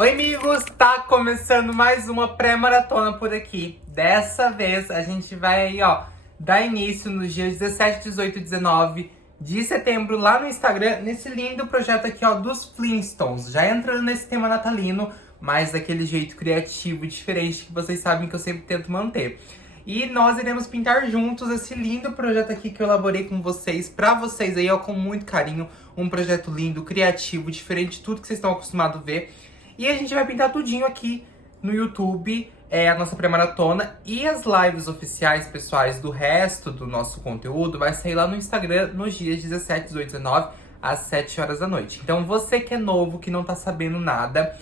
Oi, amigos! Tá começando mais uma pré-maratona por aqui. Dessa vez a gente vai aí, ó, dar início nos dias 17, 18 e 19 de setembro lá no Instagram, nesse lindo projeto aqui, ó, dos Flintstones. Já entrando nesse tema natalino, mas daquele jeito criativo e diferente que vocês sabem que eu sempre tento manter. E nós iremos pintar juntos esse lindo projeto aqui que eu elaborei com vocês, pra vocês aí, ó, com muito carinho. Um projeto lindo, criativo, diferente de tudo que vocês estão acostumados a ver. E a gente vai pintar tudinho aqui no YouTube, a nossa pré-maratona. E as lives oficiais, pessoais, do resto do nosso conteúdo vai sair lá no Instagram nos dias 17, 18 e 19, às 7 horas da noite. Então você que é novo, que não tá sabendo nada,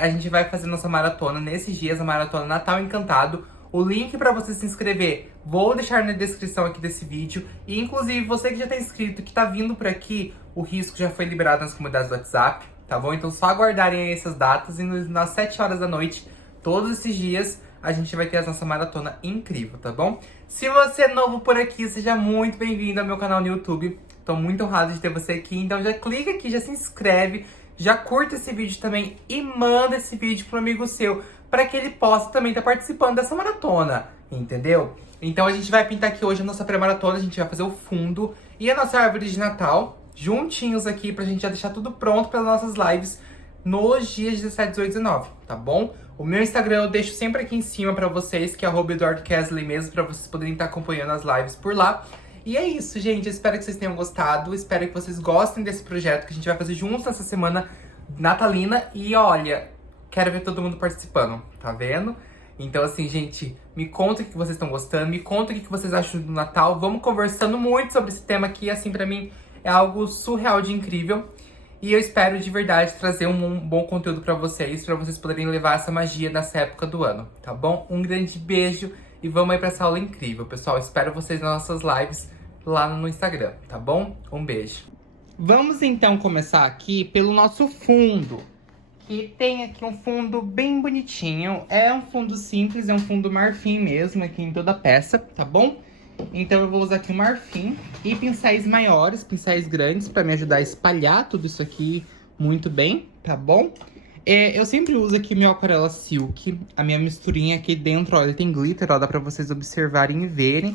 a gente vai fazer nossa maratona nesses dias, a Maratona Natal Encantado. O link para você se inscrever vou deixar na descrição aqui desse vídeo. E inclusive você que já tá inscrito, que tá vindo por aqui, o risco já foi liberado nas comunidades do WhatsApp, tá bom? Então só aguardarem aí essas datas e nas 7 horas da noite, todos esses dias, a gente vai ter a nossa maratona incrível, tá bom? Se você é novo por aqui, seja muito bem-vindo ao meu canal no YouTube. Tô muito honrado de ter você aqui, então já clica aqui, já se inscreve, já curta esse vídeo também e manda esse vídeo pro amigo seu, para que ele possa também estar participando dessa maratona, entendeu? Então a gente vai pintar aqui hoje a nossa pré-maratona, a gente vai fazer o fundo e a nossa árvore de Natal juntinhos aqui pra gente já deixar tudo pronto para nossas lives nos dias 17, 18 e 19, tá bom? O meu Instagram eu deixo sempre aqui em cima pra vocês, que é @EduardoKesley mesmo, pra vocês poderem estar acompanhando as lives por lá. E é isso, gente. Eu espero que vocês tenham gostado, espero que vocês gostem desse projeto que a gente vai fazer juntos nessa semana natalina. E olha, quero ver todo mundo participando, tá vendo? Então assim, gente, me conta o que vocês estão gostando, me conta o que vocês acham do Natal. Vamos conversando muito sobre esse tema aqui, assim, pra mim é algo surreal de incrível. E eu espero de verdade trazer um bom conteúdo pra vocês poderem levar essa magia nessa época do ano, tá bom? Um grande beijo e vamos aí pra essa aula incrível, pessoal. Espero vocês nas nossas lives lá no Instagram, tá bom? Um beijo. Vamos então começar aqui pelo nosso fundo. Que tem aqui um fundo bem bonitinho. É um fundo simples, é um fundo marfim mesmo, aqui em toda a peça, tá bom? Então eu vou usar aqui o marfim e pincéis maiores, pincéis grandes, pra me ajudar a espalhar tudo isso aqui muito bem, tá bom? Eu sempre uso aqui meu aquarela silk, a minha misturinha aqui dentro, olha, tem glitter, ó, dá pra vocês observarem e verem.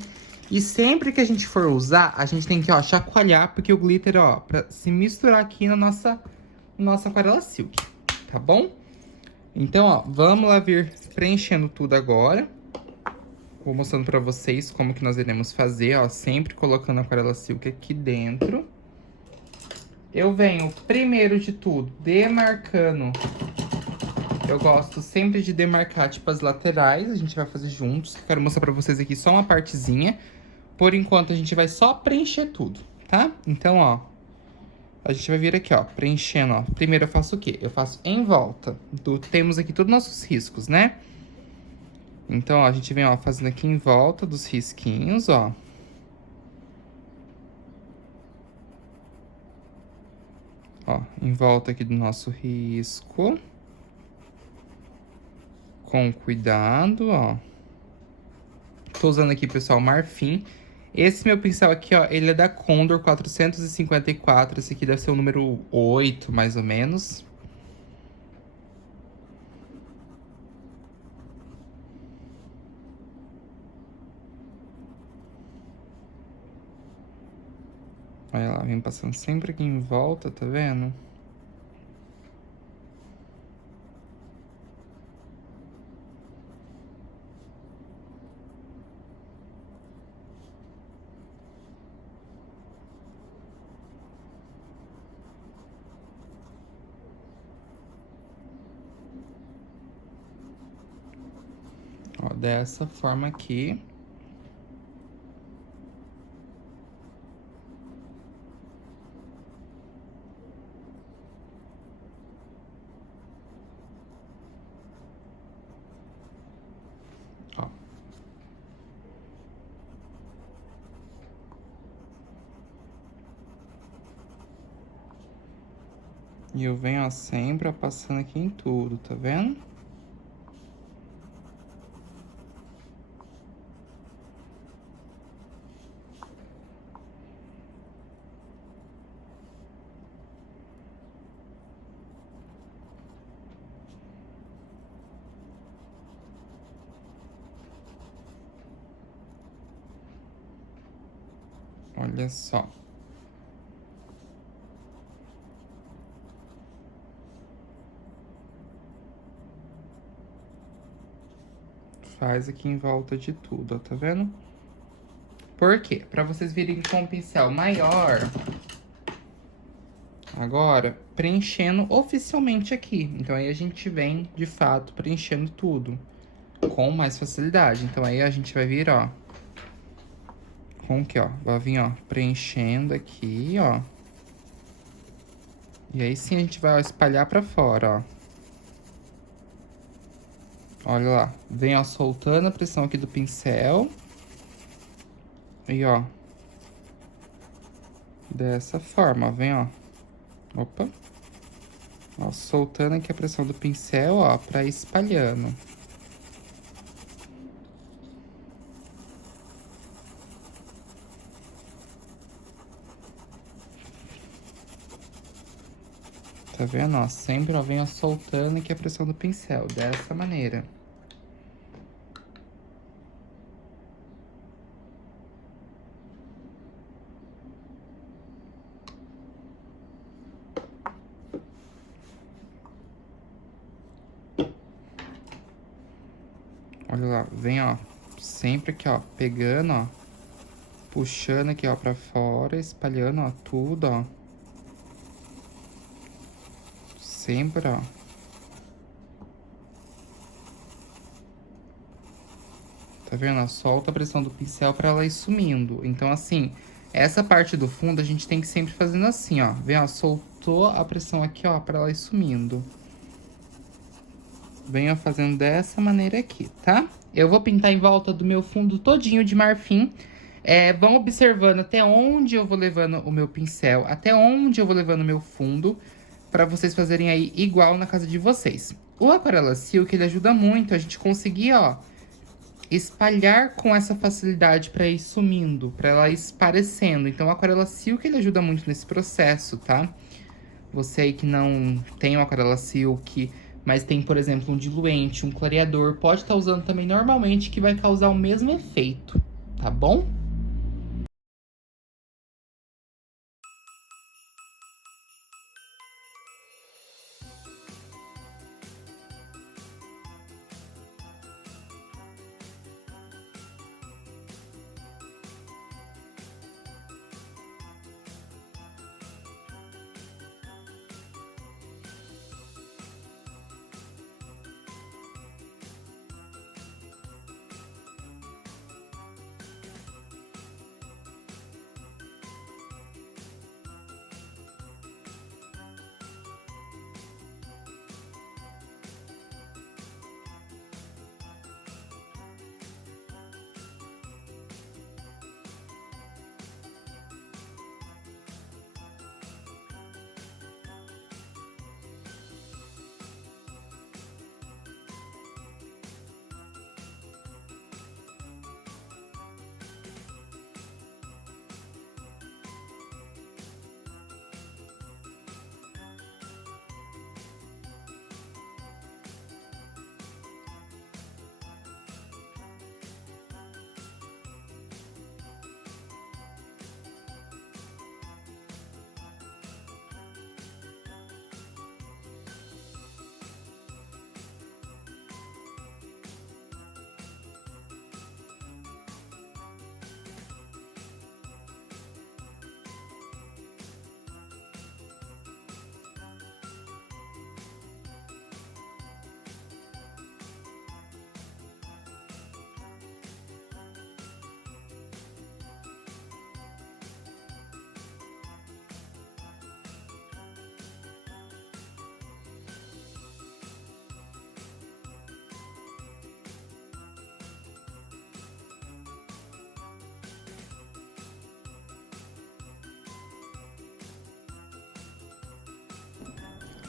E sempre que a gente for usar, a gente tem que, ó, chacoalhar, porque o glitter, ó, pra se misturar aqui na nossa aquarela silk, tá bom? Então, ó, vamos lá vir preenchendo tudo agora. Vou mostrando pra vocês como que nós iremos fazer, ó, sempre colocando a aquarela silk aqui dentro. Eu venho, primeiro de tudo, demarcando. Eu gosto sempre de demarcar, tipo, as laterais, a gente vai fazer juntos. Quero mostrar pra vocês aqui só uma partezinha. Por enquanto, a gente vai só preencher tudo, tá? Então, ó, a gente vai vir aqui, ó, preenchendo, ó. Primeiro eu faço o quê? Eu faço em volta. Temos aqui todos os nossos riscos, né? Então, ó, a gente vem, ó, fazendo aqui em volta dos risquinhos, ó. Ó, em volta aqui do nosso risco. Com cuidado, ó. Tô usando aqui, pessoal, marfim. Esse meu pincel aqui, ó, ele é da Condor 454. Esse aqui deve ser o número 8, mais ou menos. Olha lá, vem passando sempre aqui em volta, tá vendo? Ó, dessa forma aqui. Ó. E eu venho, ó, sempre ó, passando aqui em tudo, tá vendo? Olha só. Faz aqui em volta de tudo, ó, tá vendo? Por quê? Pra vocês virem com um pincel maior. Agora, preenchendo oficialmente aqui. Então, aí a gente vem, de fato, preenchendo tudo. Com mais facilidade. Então, aí a gente vai vir, ó. Com aqui, ó. Vai vir, ó, preenchendo aqui, ó. E aí sim a gente vai, ó, espalhar pra fora, ó. Olha lá. Vem, ó, soltando a pressão aqui do pincel. E, ó. Dessa forma, ó. Vem, ó. Opa. Ó, soltando aqui a pressão do pincel, ó, pra ir espalhando. Tá vendo, ó? Sempre, ó, vem, ó, soltando aqui a pressão do pincel, dessa maneira. Olha lá, vem, ó, sempre aqui, ó, pegando, ó, puxando aqui, ó, pra fora, espalhando, ó, tudo, ó. Sempre, ó. Tá vendo, ó? Solta a pressão do pincel pra ela ir sumindo. Então, assim, essa parte do fundo a gente tem que sempre fazendo assim, ó. Vem, ó, soltou a pressão aqui, ó, pra ela ir sumindo. Venho fazendo dessa maneira aqui, tá? Eu vou pintar em volta do meu fundo todinho de marfim. Vão observando até onde eu vou levando o meu pincel, até onde eu vou levando o meu fundo, pra vocês fazerem aí igual na casa de vocês. O Aquarela Silk, ele ajuda muito a gente conseguir, ó, espalhar com essa facilidade pra ir sumindo, pra ela ir esparecendo. Então, o Aquarela Silk, ele ajuda muito nesse processo, tá? Você aí que não tem o Aquarela Silk, mas tem, por exemplo, um diluente, um clareador, pode estar usando também normalmente, que vai causar o mesmo efeito, tá bom?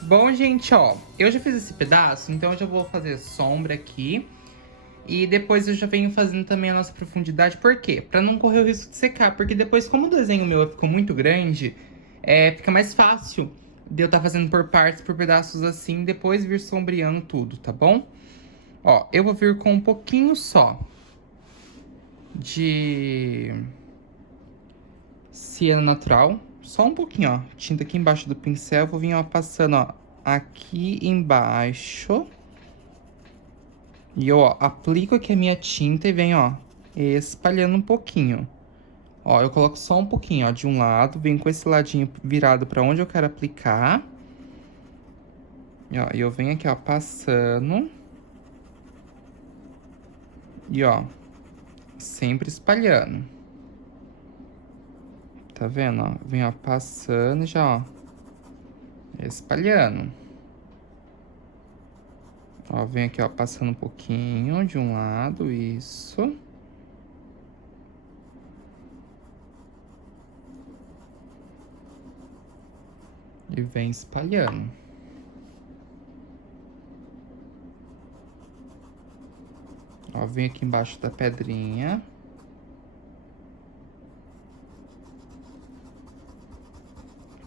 Bom, gente, ó, eu já fiz esse pedaço, então eu já vou fazer sombra aqui. E depois eu já venho fazendo também a nossa profundidade. Por quê? Pra não correr o risco de secar. Porque depois, como o desenho meu ficou muito grande, fica mais fácil de eu estar fazendo por partes, por pedaços assim, depois vir sombreando tudo, tá bom? Ó, eu vou vir com um pouquinho só de Siena natural. Só um pouquinho, ó. Tinta aqui embaixo do pincel. Vou vir, ó, passando, ó, aqui embaixo. E eu, ó, aplico aqui a minha tinta e venho, ó, espalhando um pouquinho. Ó, eu coloco só um pouquinho, ó, de um lado. Venho com esse ladinho virado pra onde eu quero aplicar. E, ó, eu venho aqui, ó, passando. E, ó, sempre espalhando. Tá vendo, ó? Venho, ó, passando e já, ó, espalhando. Ó, venho aqui, ó, passando um pouquinho de um lado, isso. E vem espalhando. Ó, vem aqui embaixo da pedrinha.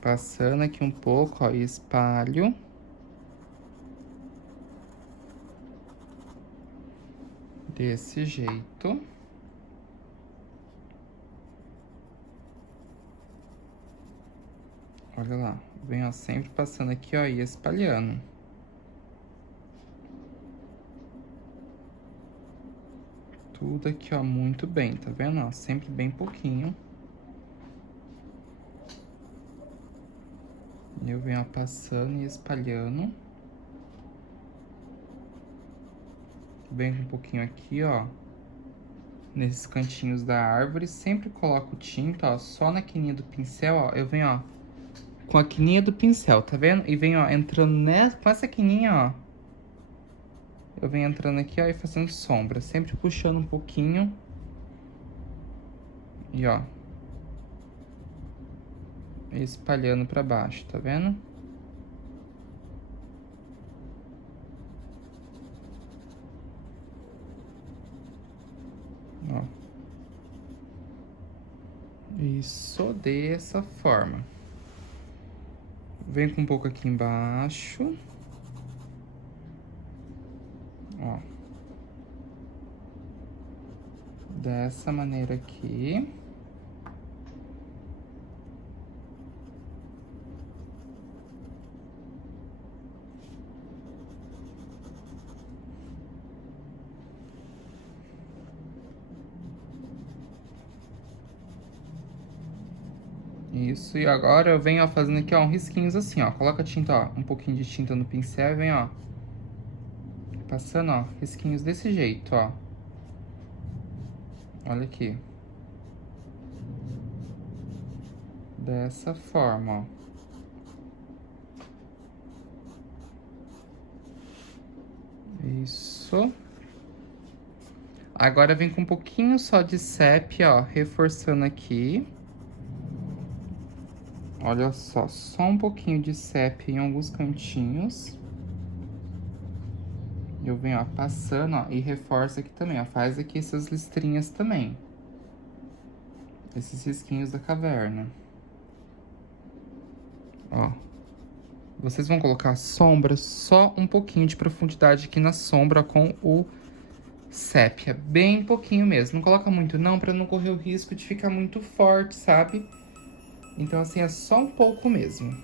Passando aqui um pouco, ó, e espalho. Desse jeito. Olha lá. Vem, ó, sempre passando aqui, ó, e espalhando. Tudo aqui, ó, muito bem, tá vendo? Ó, sempre bem pouquinho. E eu venho, ó, passando e espalhando. Venho um pouquinho aqui, ó, nesses cantinhos da árvore. Sempre coloco tinta, ó, só na quininha do pincel, ó. Eu venho, ó, com a quininha do pincel, tá vendo? E venho, ó, entrando nessa, com essa quininha, ó. Eu venho entrando aqui, ó, e fazendo sombra. Sempre puxando um pouquinho. E, ó. Espalhando pra baixo, tá vendo? Ó. Isso, dessa forma. Vem com um pouco aqui embaixo. Ó. Dessa maneira aqui. Isso, e agora eu venho, ó, fazendo aqui, ó, um risquinhos assim, ó. Coloca tinta, ó, um pouquinho de tinta no pincel e vem, ó, passando, ó, risquinhos desse jeito, ó. Olha aqui. Dessa forma, ó. Isso. Agora vem com um pouquinho só de sépia, ó, reforçando aqui. Olha só um pouquinho de sépia em alguns cantinhos. Eu venho, ó, passando, ó, e reforço aqui também, ó. Faz aqui essas listrinhas também. Esses risquinhos da caverna. Ó. Vocês vão colocar sombra, só um pouquinho de profundidade aqui na sombra com o sépia. Bem pouquinho mesmo. Não coloca muito não, pra não correr o risco de ficar muito forte, sabe? Então, assim, é só um pouco mesmo.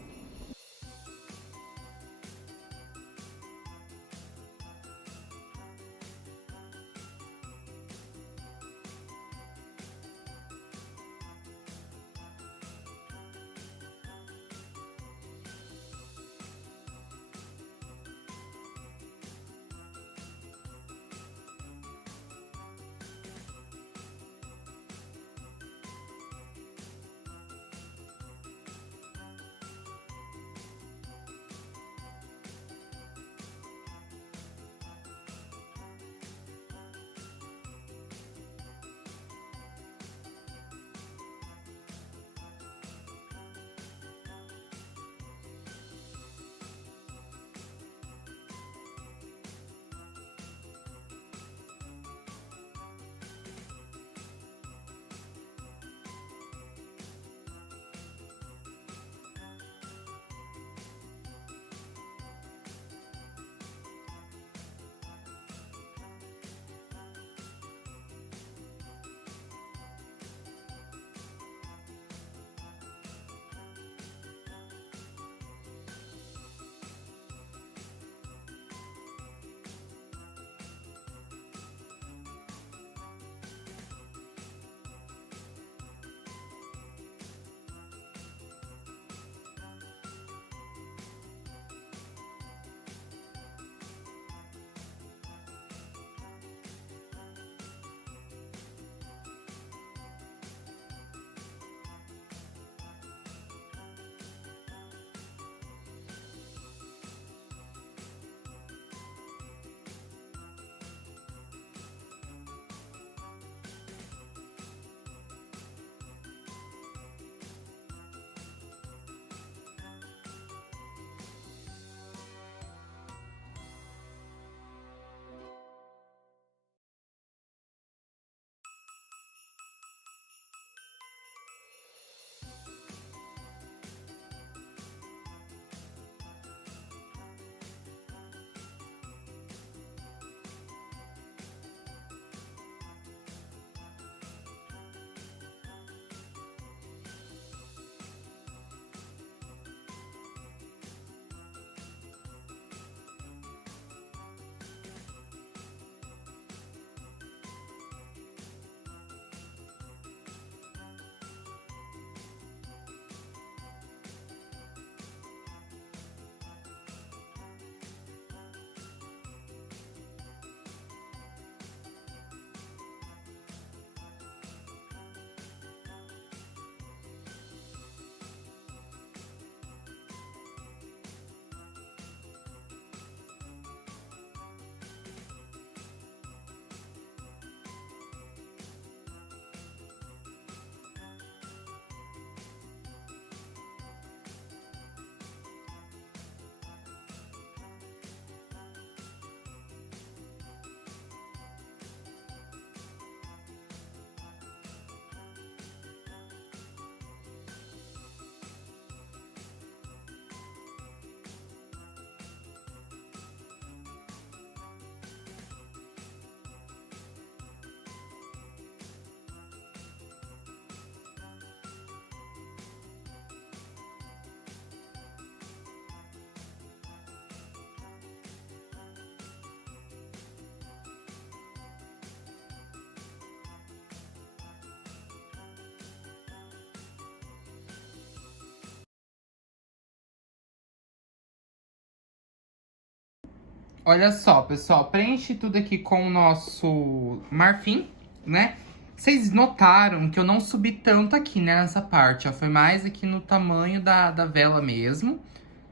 Olha só, pessoal, preenche tudo aqui com o nosso marfim, né? Vocês notaram que eu não subi tanto aqui, né, nessa parte, ó. Foi mais aqui no tamanho da vela mesmo.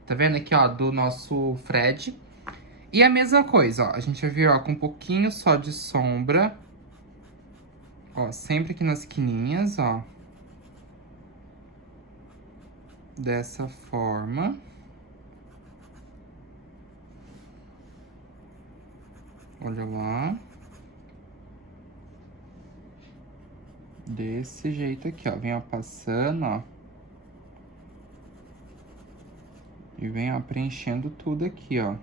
Tá vendo aqui, ó, do nosso Fred. E a mesma coisa, ó, a gente vai vir, ó, com um pouquinho só de sombra. Ó, sempre aqui nas quininhas, ó. Dessa forma. Olha lá. Desse jeito aqui, ó. Vem, ó, passando, ó. E vem, ó, preenchendo tudo aqui, ó.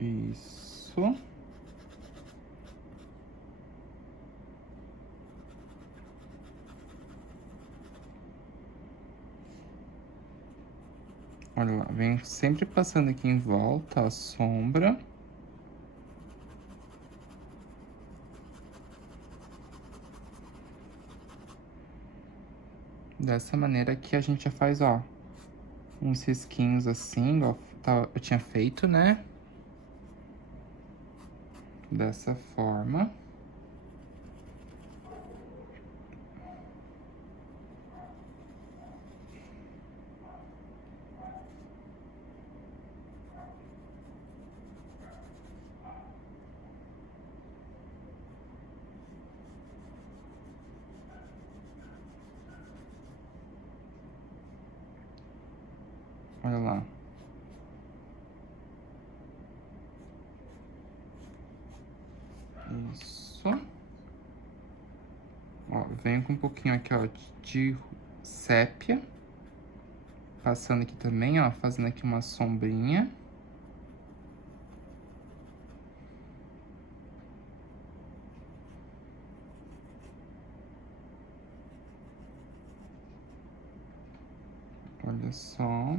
Isso. Olha lá, vem sempre passando aqui em volta a sombra. Dessa maneira aqui a gente já faz, ó, uns risquinhos assim, igual eu tinha feito, né? Dessa forma. Olha lá. Isso. Ó, venho com um pouquinho aqui, ó, de sépia. Passando aqui também, ó, fazendo aqui uma sombrinha. Olha só.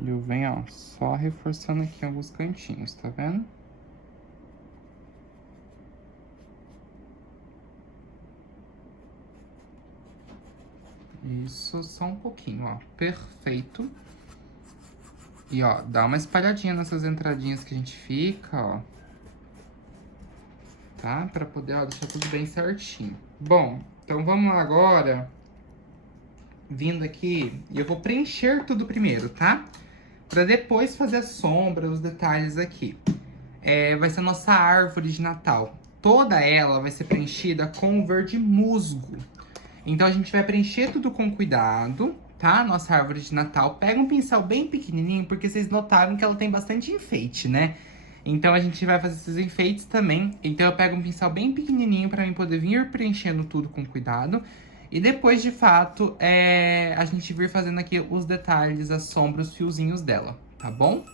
E eu venho, ó, só reforçando aqui alguns cantinhos, tá vendo? Isso, só um pouquinho, ó. Perfeito. E, ó, dá uma espalhadinha nessas entradinhas que a gente fica, ó. Tá? Pra poder, ó, deixar tudo bem certinho. Bom, então vamos lá agora. Vindo aqui, e eu vou preencher tudo primeiro, tá? Pra depois fazer a sombra, os detalhes aqui. Vai ser a nossa árvore de Natal. Toda ela vai ser preenchida com o verde musgo. Então, a gente vai preencher tudo com cuidado, tá? Nossa árvore de Natal. Pega um pincel bem pequenininho, porque vocês notaram que ela tem bastante enfeite, né? Então, a gente vai fazer esses enfeites também. Então, eu pego um pincel bem pequenininho pra mim poder vir preenchendo tudo com cuidado. E depois, de fato, a gente vir fazendo aqui os detalhes, as sombras, os fiozinhos dela, tá bom?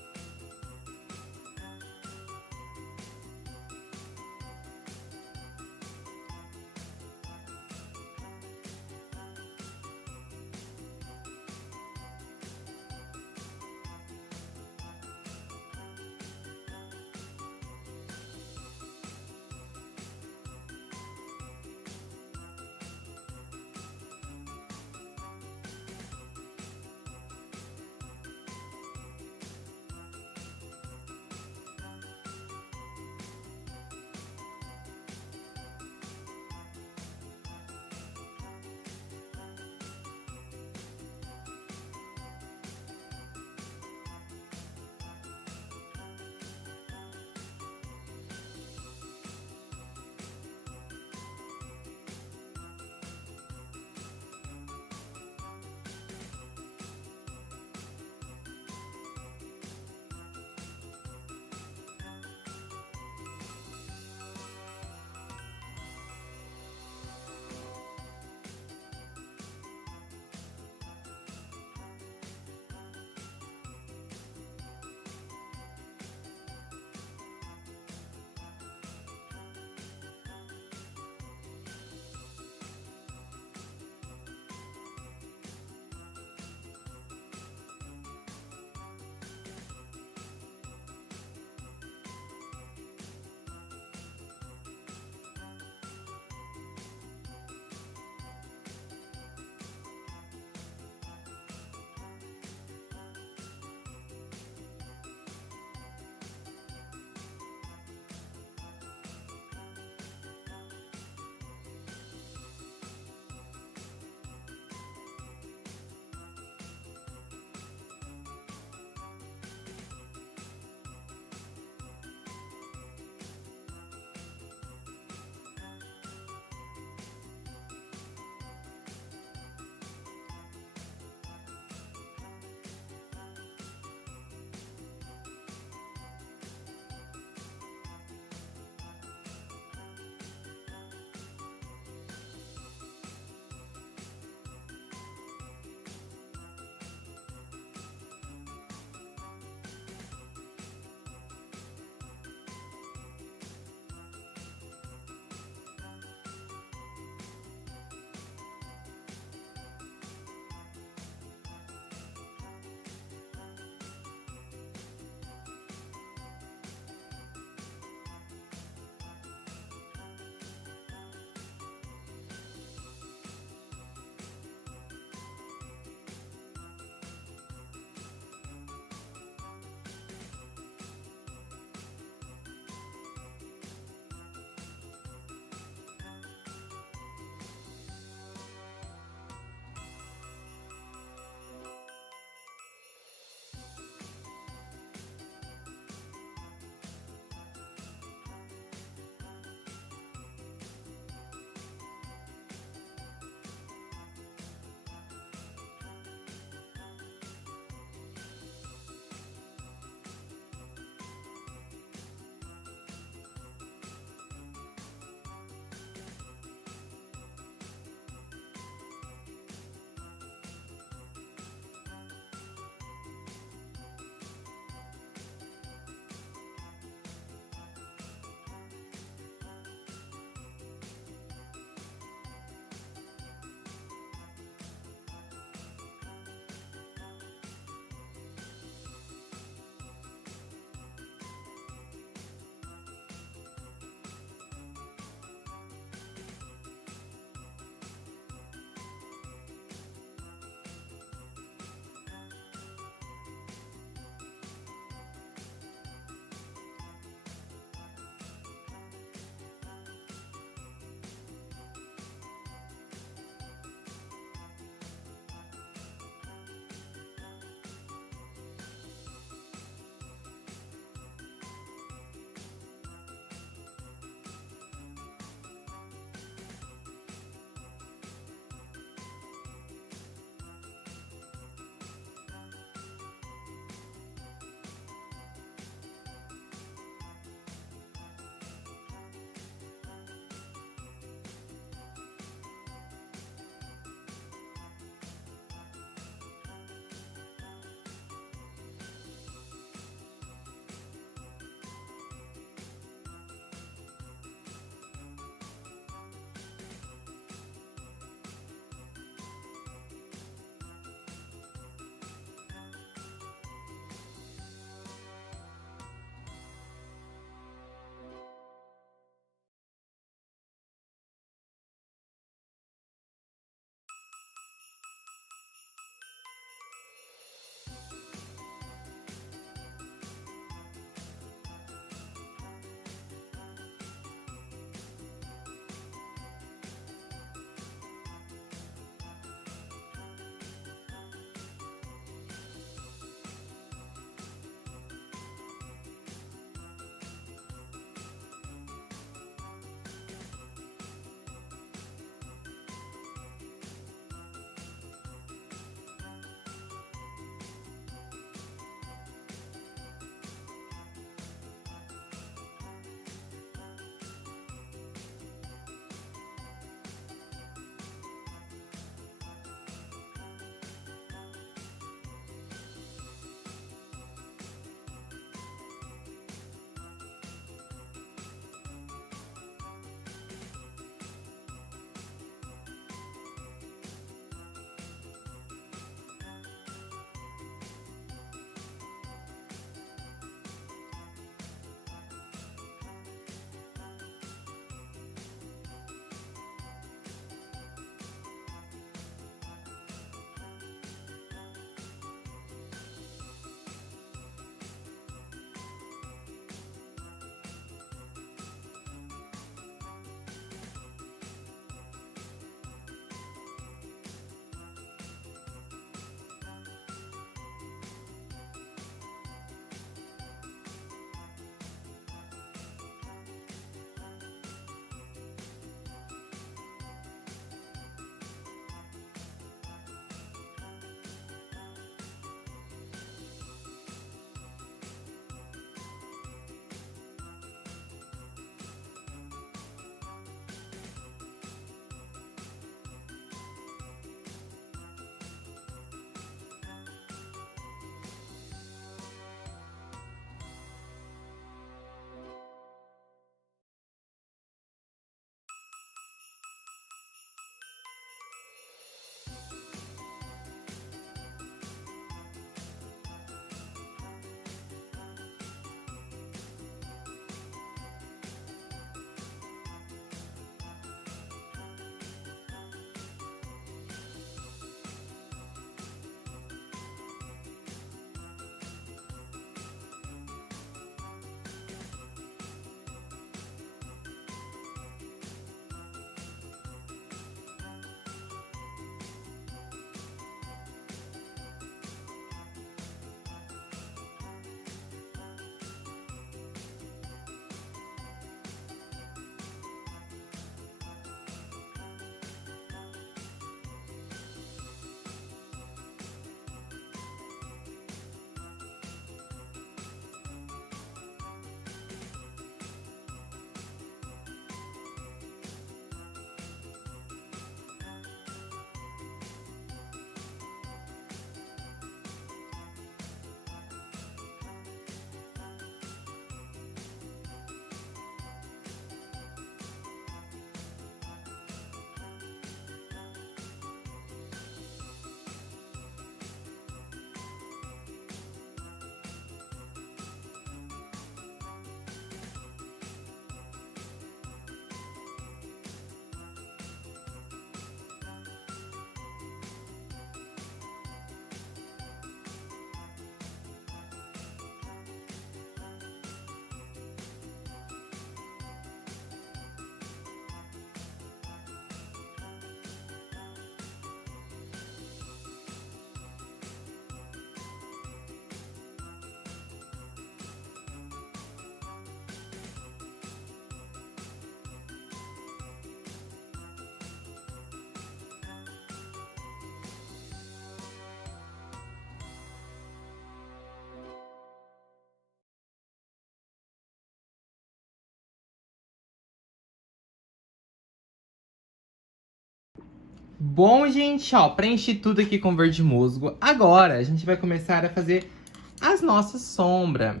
Bom, gente, ó, preenchi tudo aqui com verde musgo. Agora a gente vai começar a fazer as nossas sombras.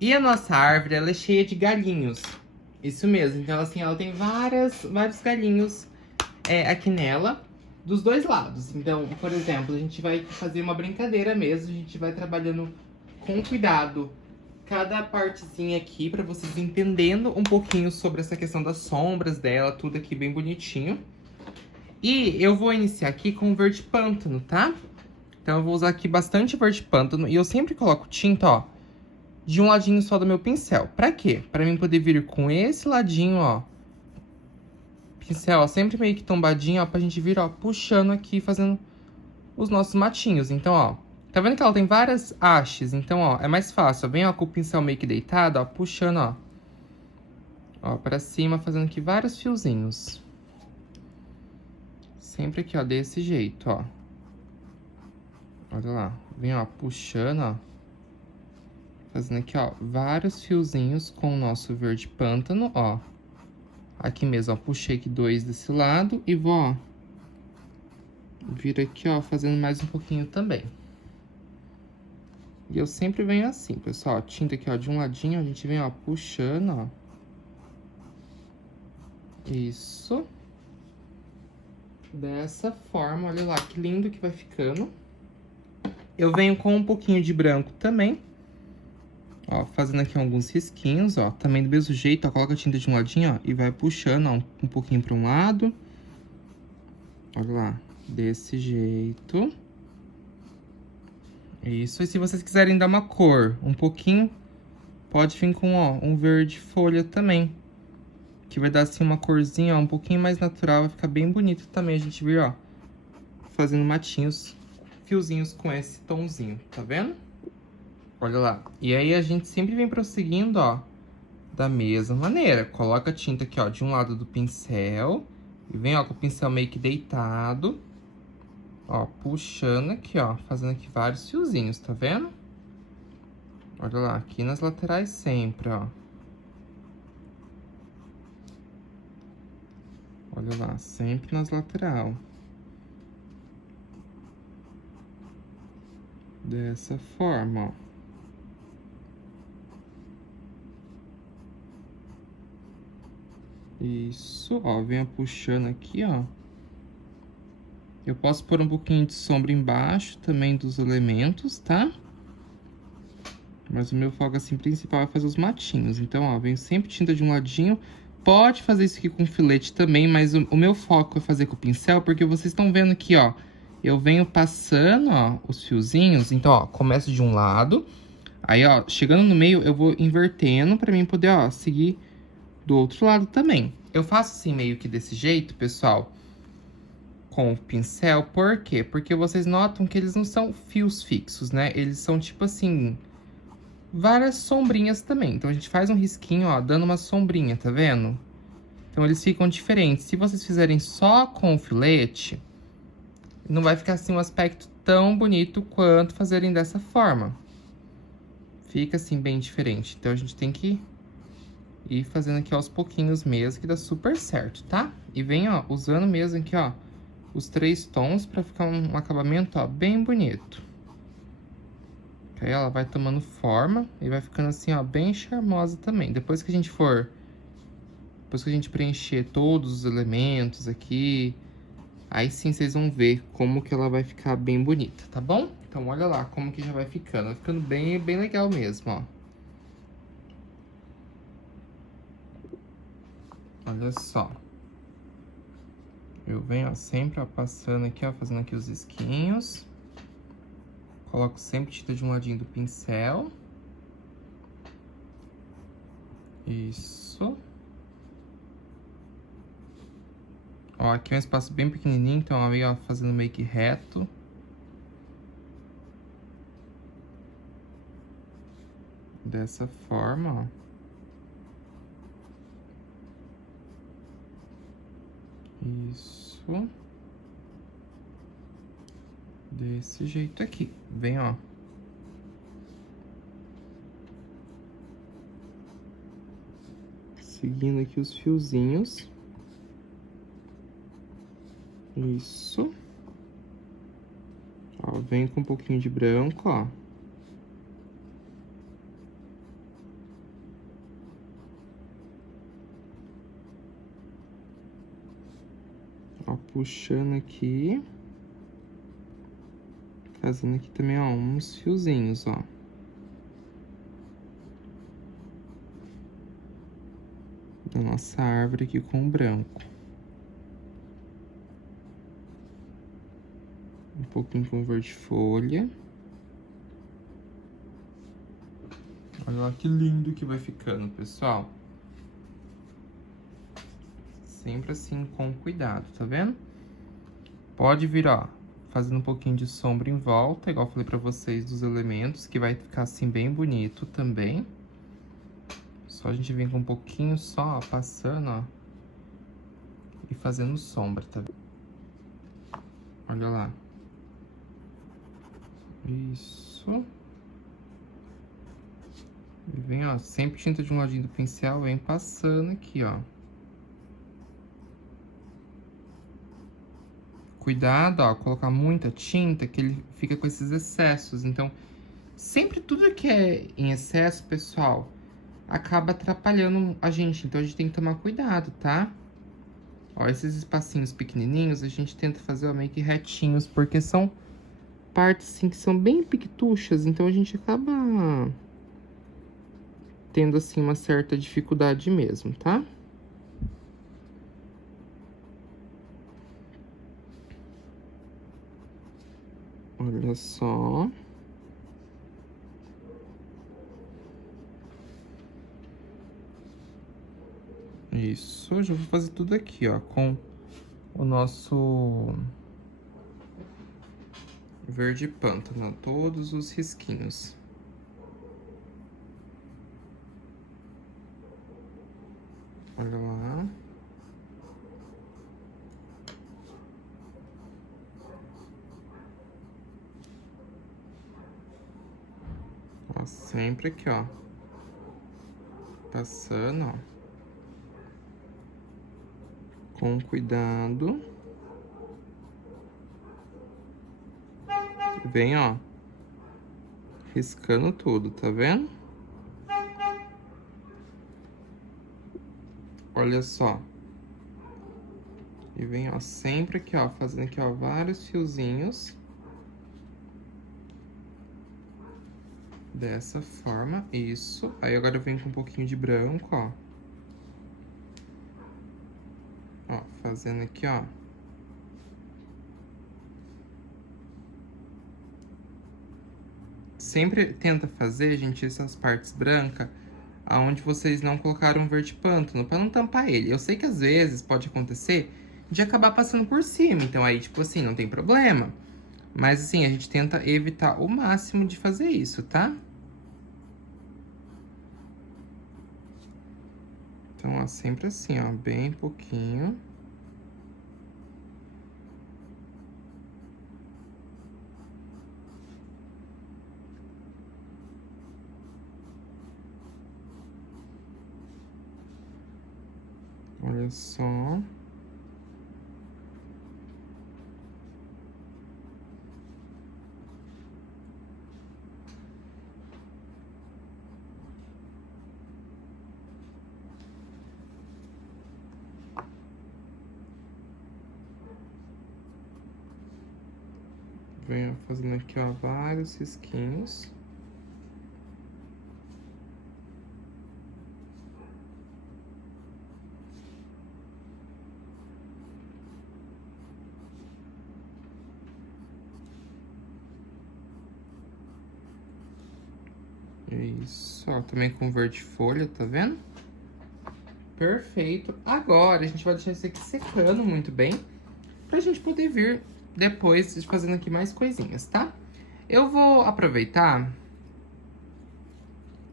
E a nossa árvore, ela é cheia de galinhos. Isso mesmo, então assim, ela tem vários galinhos aqui nela, dos dois lados. Então, por exemplo, a gente vai fazer uma brincadeira mesmo, a gente vai trabalhando com cuidado cada partezinha aqui, pra vocês entendendo um pouquinho sobre essa questão das sombras dela, tudo aqui bem bonitinho. E eu vou iniciar aqui com o verde pântano, tá? Então eu vou usar aqui bastante verde pântano e eu sempre coloco tinta, ó, de um ladinho só do meu pincel. Pra quê? Pra mim poder vir com esse ladinho, ó, pincel, ó, sempre meio que tombadinho, ó, pra gente vir, ó, puxando aqui, fazendo os nossos matinhos. Então, ó, tá vendo que ela tem várias hastes? Então, ó, é mais fácil, ó, vem, ó, com o pincel meio que deitado, ó, puxando, ó, pra cima, fazendo aqui vários fiozinhos. Sempre aqui, ó, desse jeito, ó. Olha lá, vem, ó, puxando, ó. Fazendo aqui, ó, vários fiozinhos com o nosso verde pântano, ó. Aqui mesmo, ó, puxei aqui 2 desse lado e vou, ó, vir aqui, ó, fazendo mais um pouquinho também. E eu sempre venho assim, pessoal, ó, tinta aqui, ó, de um ladinho, a gente vem, ó, puxando, ó. Isso. Dessa forma, olha lá, que lindo que vai ficando. Eu venho com um pouquinho de branco também. Ó, fazendo aqui alguns risquinhos, ó. Também do mesmo jeito, ó, coloca a tinta de um ladinho, ó, e vai puxando, ó, um pouquinho para um lado. Olha lá, desse jeito. Isso, e se vocês quiserem dar uma cor um pouquinho, pode vir com, ó, um verde folha também. Que vai dar, assim, uma corzinha, ó, um pouquinho mais natural, vai ficar bem bonito também a gente vir, ó, fazendo matinhos, fiozinhos com esse tomzinho, tá vendo? Olha lá. E aí a gente sempre vem prosseguindo, ó, da mesma maneira. Coloca a tinta aqui, ó, de um lado do pincel. E vem, ó, com o pincel meio que deitado. Ó, puxando aqui, ó, fazendo aqui vários fiozinhos, tá vendo? Olha lá, aqui nas laterais sempre, ó. Olha lá, sempre nas laterais. Dessa forma, ó. Isso, ó, venha puxando aqui, ó. Eu posso pôr um pouquinho de sombra embaixo também dos elementos, tá? Mas o meu foco, assim, principal é fazer os matinhos. Então, ó, venho sempre tinta de um ladinho. Pode fazer isso aqui com filete também, mas o meu foco é fazer com o pincel, porque vocês estão vendo aqui, ó. Eu venho passando, ó, os fiozinhos. Então, ó, começo de um lado. Aí, ó, chegando no meio, eu vou invertendo pra mim poder, ó, seguir do outro lado também. Eu faço assim meio que desse jeito, pessoal, com o pincel. Por quê? Porque vocês notam que eles não são fios fixos, né? Eles são tipo assim, várias sombrinhas também. Então a gente faz um risquinho, ó, dando uma sombrinha, tá vendo? Então eles ficam diferentes. Se vocês fizerem só com o filete, não vai ficar assim um aspecto tão bonito quanto fazerem dessa forma. Fica assim bem diferente. Então a gente tem que ir fazendo aqui aos pouquinhos mesmo, que dá super certo, tá? E vem, ó, usando mesmo aqui, ó, os 3 tons pra ficar um acabamento, ó, bem bonito. Aí ela vai tomando forma e vai ficando assim, ó, bem charmosa também. Depois que a gente preencher todos os elementos aqui, aí sim vocês vão ver como que ela vai ficar bem bonita, tá bom? Então olha lá como que já vai ficando. Vai ficando bem legal mesmo, ó. Olha só. Eu venho, ó, sempre, ó, passando aqui, ó, fazendo aqui os risquinhos. Coloco sempre tinta de um ladinho do pincel. Isso. Ó, aqui é um espaço bem pequenininho, então eu venho, ó, fazendo meio que reto. Dessa forma, ó. Isso. Desse jeito aqui. Vem, ó. Seguindo aqui os fiozinhos. Isso. Ó, vem com um pouquinho de branco, ó. Ó, puxando aqui. Fazendo aqui também, ó, uns fiozinhos, ó. Da nossa árvore aqui com o branco. Um pouquinho com verde folha. Olha lá que lindo que vai ficando, pessoal. Sempre assim, com cuidado, tá vendo? Pode vir, ó, fazendo um pouquinho de sombra em volta, igual eu falei pra vocês dos elementos, que vai ficar assim bem bonito também. Só a gente vem com um pouquinho só, ó, passando, ó. E fazendo sombra, tá vendo? Olha lá. Isso. E vem, ó, sempre tinta de um ladinho do pincel, vem passando aqui, ó. Cuidado, ó, colocar muita tinta, que ele fica com esses excessos. Então, sempre tudo que é em excesso, pessoal, acaba atrapalhando a gente. Então, a gente tem que tomar cuidado, tá? Ó, esses espacinhos pequenininhos, a gente tenta fazer, ó, meio que retinhos, porque são partes, assim, que são bem piquituchas. Então, a gente acaba tendo, assim, uma certa dificuldade mesmo, tá? Olha só. Isso, já vou fazer tudo aqui, ó, com o nosso verde pântano, todos os risquinhos. Olha lá. Ó, sempre aqui, ó. Passando, ó. Com cuidado. Vem, ó. Riscando tudo, tá vendo? Olha só. E vem, ó, sempre aqui, ó, fazendo aqui, ó, vários fiozinhos. Dessa forma, isso. Aí agora eu venho com um pouquinho de branco, ó. Ó, fazendo aqui, ó. Sempre tenta fazer, gente, essas partes brancas, aonde vocês não colocaram verde pântano, pra não tampar ele. Eu sei que às vezes pode acontecer de acabar passando por cima, então aí, tipo assim, não tem problema. Mas assim, a gente tenta evitar o máximo de fazer isso, tá? Então, ó, sempre assim, ó, bem pouquinho. Olha só. Venho fazendo aqui, ó, vários risquinhos. Isso, ó, também com verde folha, tá vendo? Perfeito. Agora, a gente vai deixar isso aqui secando muito bem, pra gente poder vir depois fazendo aqui mais coisinhas, tá? Eu vou aproveitar,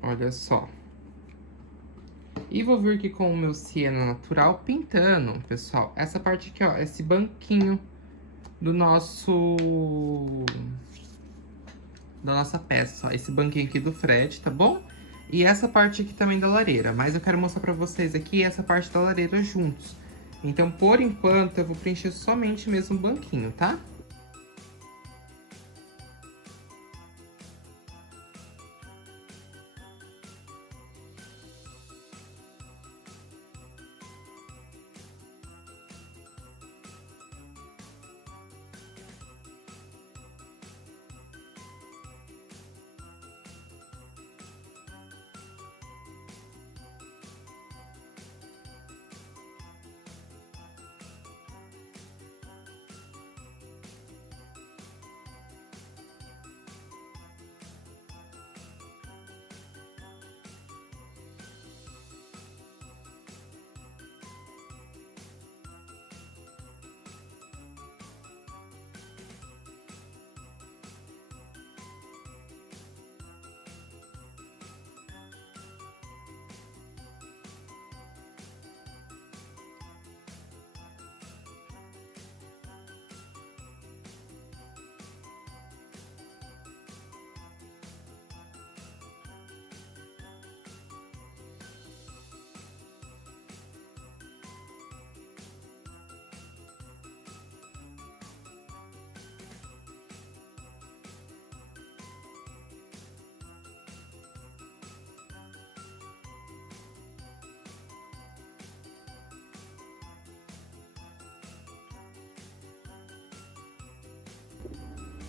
olha só, e vou vir aqui com o meu siena natural pintando, pessoal, essa parte aqui, ó, esse banquinho do nosso... da nossa peça, ó, esse banquinho aqui do Fred, tá bom? E essa parte aqui também da lareira, mas eu quero mostrar pra vocês aqui essa parte da lareira juntos. Então, por enquanto, eu vou preencher somente mesmo o banquinho, tá?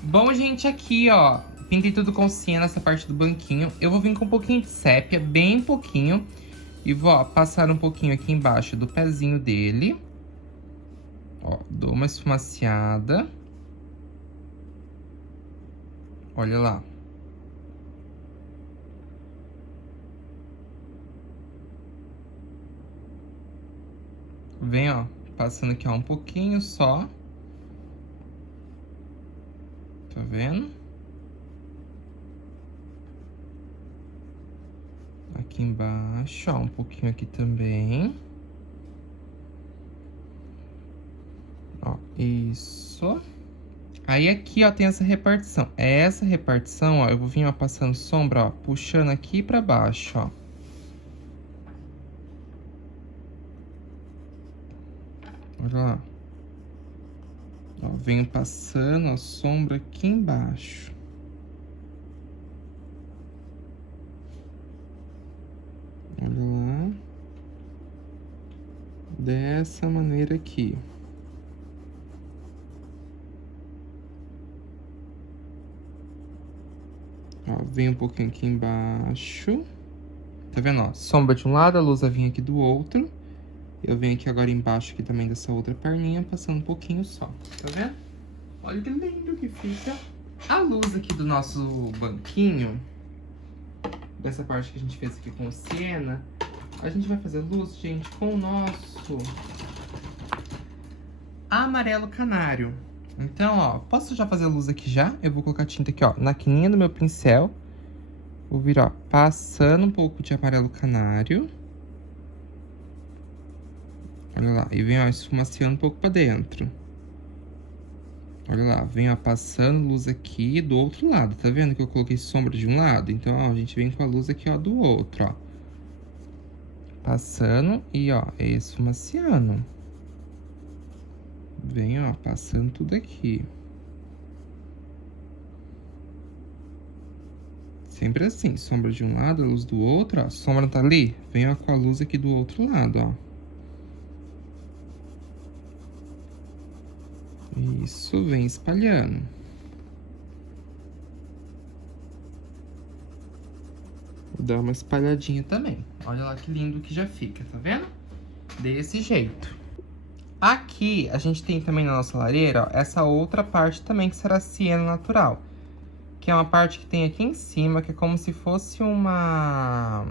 Bom, gente, aqui, ó, pintei tudo com siena nessa parte do banquinho. Eu vou vir com um pouquinho de sépia, bem pouquinho. E vou, ó, passar um pouquinho aqui embaixo do pezinho dele. Ó, dou uma esfumaciada. Olha lá. Vem, ó, passando aqui, ó, um pouquinho só. Tá vendo? Aqui embaixo, ó, um pouquinho aqui também. Ó, isso. Aí aqui, ó, tem essa repartição. Essa repartição, ó, eu vou vir, ó, passando sombra, ó, puxando aqui pra baixo, ó. Olha lá. Ó, venho passando a sombra aqui embaixo. Olha lá. Dessa maneira aqui. Ó, vem um pouquinho aqui embaixo. Tá vendo, ó? Sombra de um lado, a luz vai vir aqui do outro. Eu venho aqui agora embaixo aqui também dessa outra perninha, passando um pouquinho só. Tá vendo? Olha que lindo que fica. A luz aqui do nosso banquinho, dessa parte que a gente fez aqui com siena, a gente vai fazer luz, gente, com o nosso amarelo canário. Então, ó, posso já fazer a luz aqui já? Eu vou colocar tinta aqui, ó, na quininha do meu pincel. Vou vir, ó, passando um pouco de amarelo canário. Olha lá, e vem, ó, esfumaciando um pouco pra dentro. Olha lá, vem, ó, passando luz aqui do outro lado. Tá vendo que eu coloquei sombra de um lado? Então, ó, a gente vem com a luz aqui, ó, do outro, ó. Passando e, ó, esfumaciando. Vem, ó, passando tudo aqui. Sempre assim, sombra de um lado, a luz do outro, ó. Sombra tá ali, vem, ó, com a luz aqui do outro lado, ó. Isso, vem espalhando. Vou dar uma espalhadinha também. Olha lá que lindo que já fica, tá vendo? Desse jeito. Aqui, a gente tem também na nossa lareira, ó, essa outra parte também que será siena natural. Que é uma parte que tem aqui em cima, que é como se fosse uma...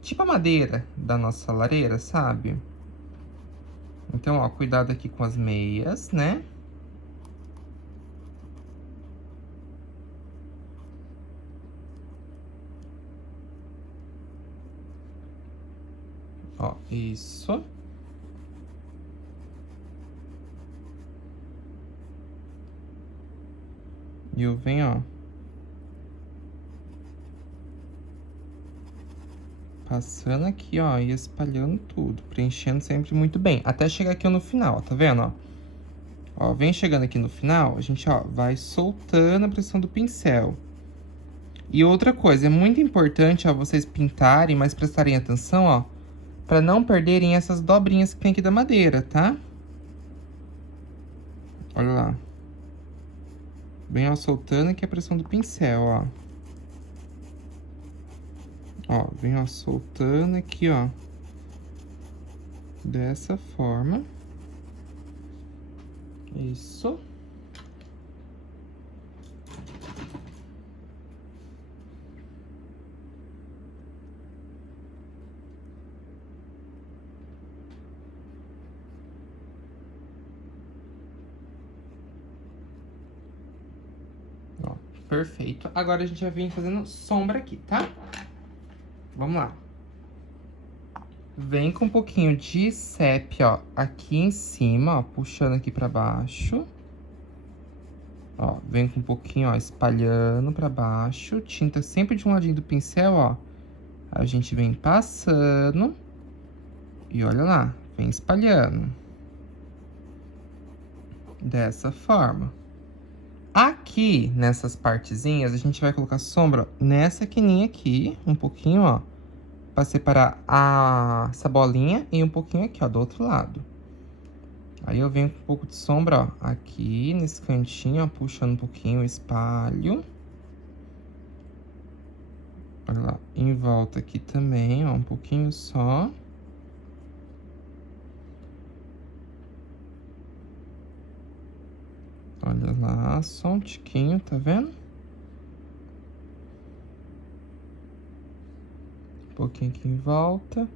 tipo a madeira da nossa lareira, sabe? Então, ó, cuidado aqui com as meias, né? Ó, isso. E eu venho, ó, passando aqui, ó, e espalhando tudo, preenchendo sempre muito bem. Até chegar aqui no final, ó, tá vendo, ó? Ó, vem chegando aqui no final, a gente, ó, vai soltando a pressão do pincel. E outra coisa, é muito importante, ó, vocês pintarem, mas prestarem atenção, ó, pra não perderem essas dobrinhas que tem aqui da madeira, tá? Olha lá. Vem, ó, soltando aqui a pressão do pincel, ó. Ó, vem, ó, soltando aqui, ó. Dessa forma. Isso. Ó, perfeito. Agora a gente vai vir fazendo sombra aqui, tá? Vamos lá. Vem com um pouquinho de sépia, ó, aqui em cima, ó, puxando aqui pra baixo. Ó, vem com um pouquinho, ó, espalhando pra baixo. Tinta sempre de um ladinho do pincel, ó. A gente vem passando. E olha lá, vem espalhando. Dessa forma. Aqui, nessas partezinhas, a gente vai colocar sombra nessa quininha aqui, um pouquinho, ó. Pra separar essa bolinha e um pouquinho aqui, ó, do outro lado. Aí eu venho com um pouco de sombra, ó, aqui nesse cantinho, ó, puxando um pouquinho o espalho. Olha lá, em volta aqui também, ó, um pouquinho só. Olha lá, só um tiquinho, tá vendo? Um pouquinho aqui em volta.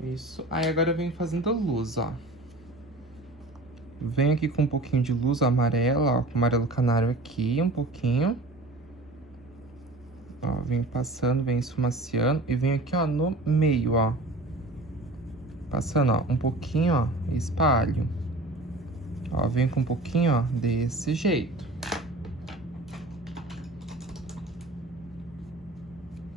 Isso. Aí agora eu venho fazendo luz, ó. Venho aqui com um pouquinho de luz amarela, ó, com amarelo canário aqui, um pouquinho. Ó, venho passando, venho esfumaciando e venho aqui, ó, no meio, ó. Passando, ó, um pouquinho, ó, e espalho. Ó, venho com um pouquinho, ó, desse jeito.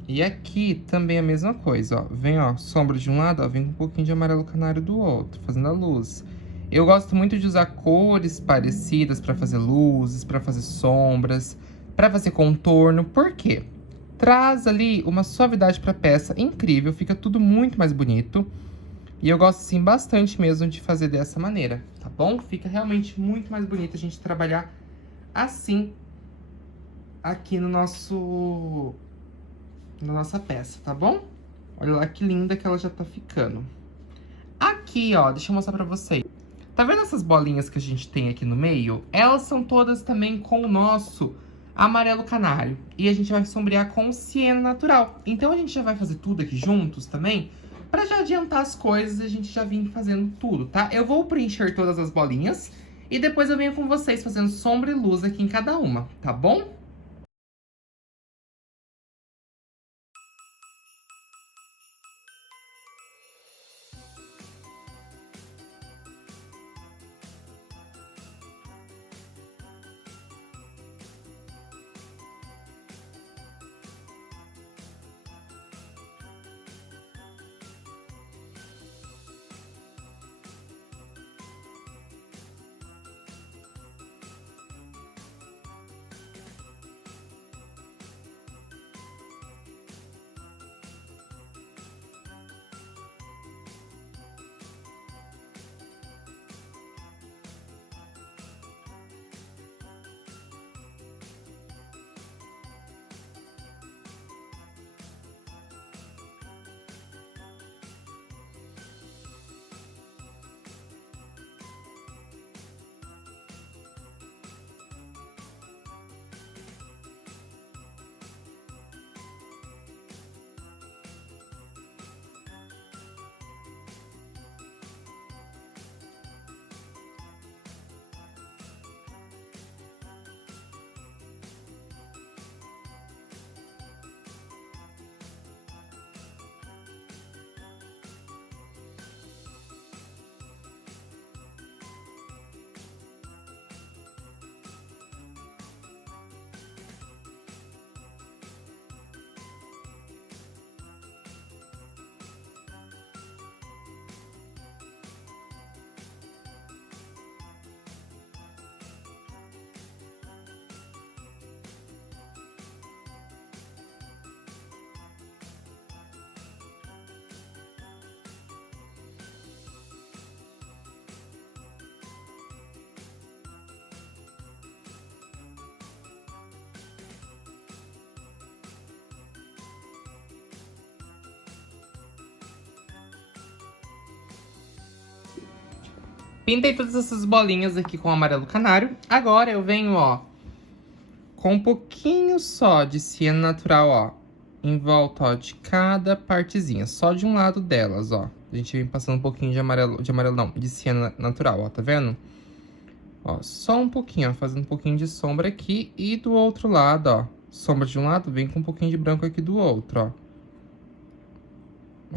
E aqui também a mesma coisa, ó. Vem, ó, sombra de um lado, ó, vem com um pouquinho de amarelo canário do outro, fazendo a luz. Eu gosto muito de usar cores parecidas pra fazer luzes, pra fazer sombras, pra fazer contorno. Por quê? Traz ali uma suavidade pra peça incrível, fica tudo muito mais bonito. E eu gosto, assim, bastante mesmo de fazer dessa maneira, tá bom? Fica realmente muito mais bonito a gente trabalhar assim aqui no nosso... na nossa peça, tá bom? Olha lá que linda que ela já tá ficando. Aqui, ó, deixa eu mostrar pra vocês. Tá vendo essas bolinhas que a gente tem aqui no meio? Elas são todas também com o nosso amarelo canário. E a gente vai sombrear com o siena natural. Então a gente já vai fazer tudo aqui juntos também, pra já adiantar as coisas e a gente já vir fazendo tudo, tá? Eu vou preencher todas as bolinhas e depois eu venho com vocês fazendo sombra e luz aqui em cada uma, tá bom? Pintei todas essas bolinhas aqui com amarelo canário. Agora eu venho, ó, com um pouquinho só de ciano natural, ó, em volta, ó, de cada partezinha, só de um lado delas, ó. A gente vem passando um pouquinho de amarelo não, de ciano natural, ó, tá vendo? Ó, só um pouquinho, ó, fazendo um pouquinho de sombra aqui e do outro lado, ó. Sombra de um lado, vem com um pouquinho de branco aqui do outro, ó.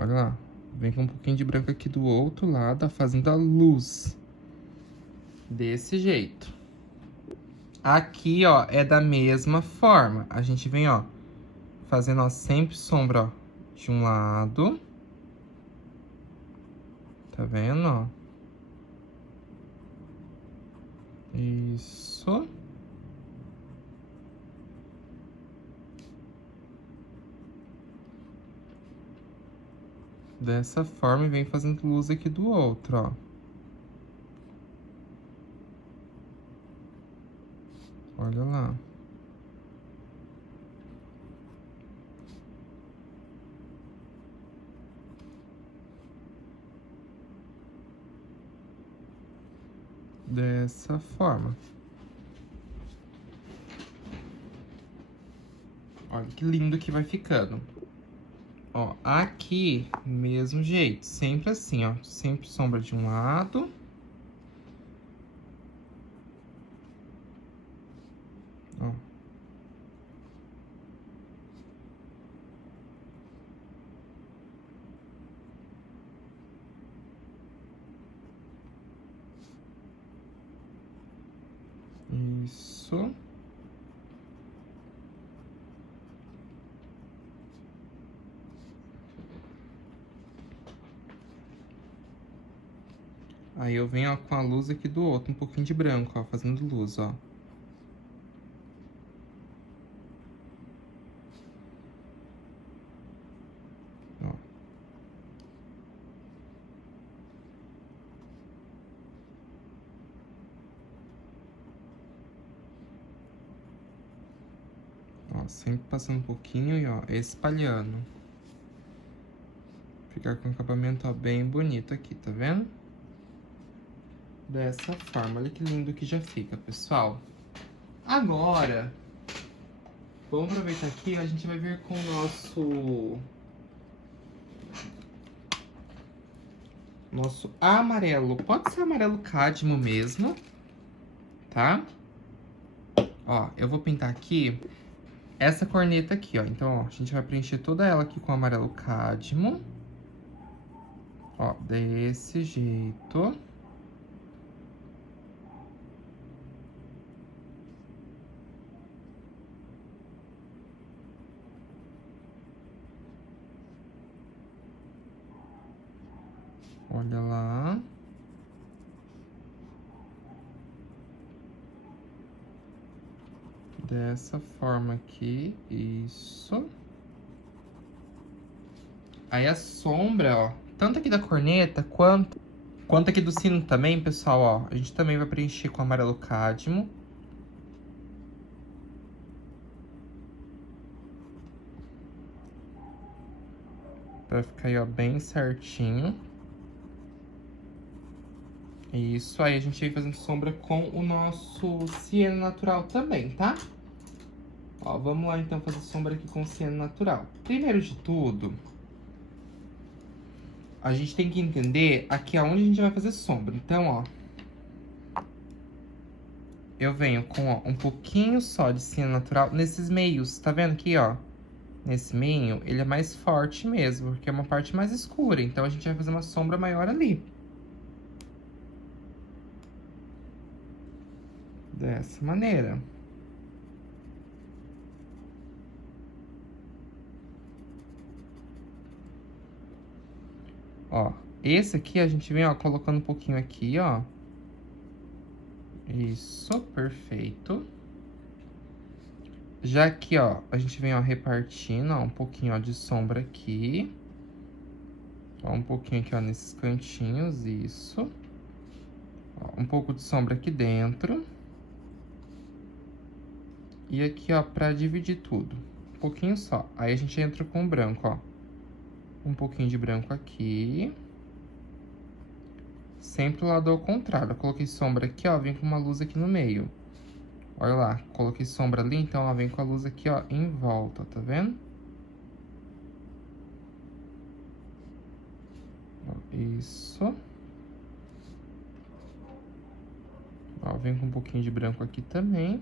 Olha lá. Vem com um pouquinho de branco aqui do outro lado, ó, fazendo a luz. Desse jeito. Aqui, ó, é da mesma forma. A gente vem, ó, fazendo, ó, sempre sombra, ó, de um lado. Tá vendo, ó? Isso. Dessa forma, e vem fazendo luz aqui do outro, ó. Olha lá. Dessa forma. Olha que lindo que vai ficando. Ó, aqui, mesmo jeito. Sempre assim, ó. Sempre sombra de um lado. Ó. Isso. Aí eu venho, ó, com a luz aqui do outro, um pouquinho de branco, ó, fazendo luz, ó. Ó. Ó, sempre passando um pouquinho e, ó, espalhando. Ficar com um acabamento, ó, bem bonito aqui, tá vendo? Dessa forma, olha que lindo que já fica, pessoal. Agora, vamos aproveitar aqui, a gente vai vir com o nosso amarelo. Pode ser amarelo cádmio mesmo, tá? Ó, eu vou pintar aqui essa corneta aqui, ó. Então, ó, a gente vai preencher toda ela aqui com amarelo cádmio. Ó, desse jeito. Olha lá. Dessa forma aqui, isso. Aí a sombra, ó, tanto aqui da corneta quanto aqui do sino também, pessoal, ó. A gente também vai preencher com amarelo cádmio. Pra ficar aí, ó, bem certinho. Isso, aí a gente vai fazendo sombra com o nosso ciano natural também, tá? Ó, vamos lá então fazer sombra aqui com ciano natural. Primeiro de tudo, a gente tem que entender aqui aonde a gente vai fazer sombra. Então, ó, eu venho com, ó, um pouquinho só de ciano natural nesses meios, tá vendo aqui, ó? Nesse meio, ele é mais forte mesmo, porque é uma parte mais escura. Então, a gente vai fazer uma sombra maior ali. Dessa maneira. Ó, esse aqui a gente vem, ó, colocando um pouquinho aqui, ó. Isso, perfeito. Já aqui, ó, a gente vem, ó, repartindo, ó, um pouquinho, ó, de sombra aqui. Ó, um pouquinho aqui, ó, nesses cantinhos, isso. Ó, um pouco de sombra aqui dentro. E aqui, ó, pra dividir tudo. Um pouquinho só. Aí a gente entra com o branco, ó. Um pouquinho de branco aqui. Sempre o lado ao contrário. Eu coloquei sombra aqui, ó, vem com uma luz aqui no meio. Olha lá, coloquei sombra ali, então ela vem com a luz aqui, ó, em volta, tá vendo? Isso. Ó, vem com um pouquinho de branco aqui também.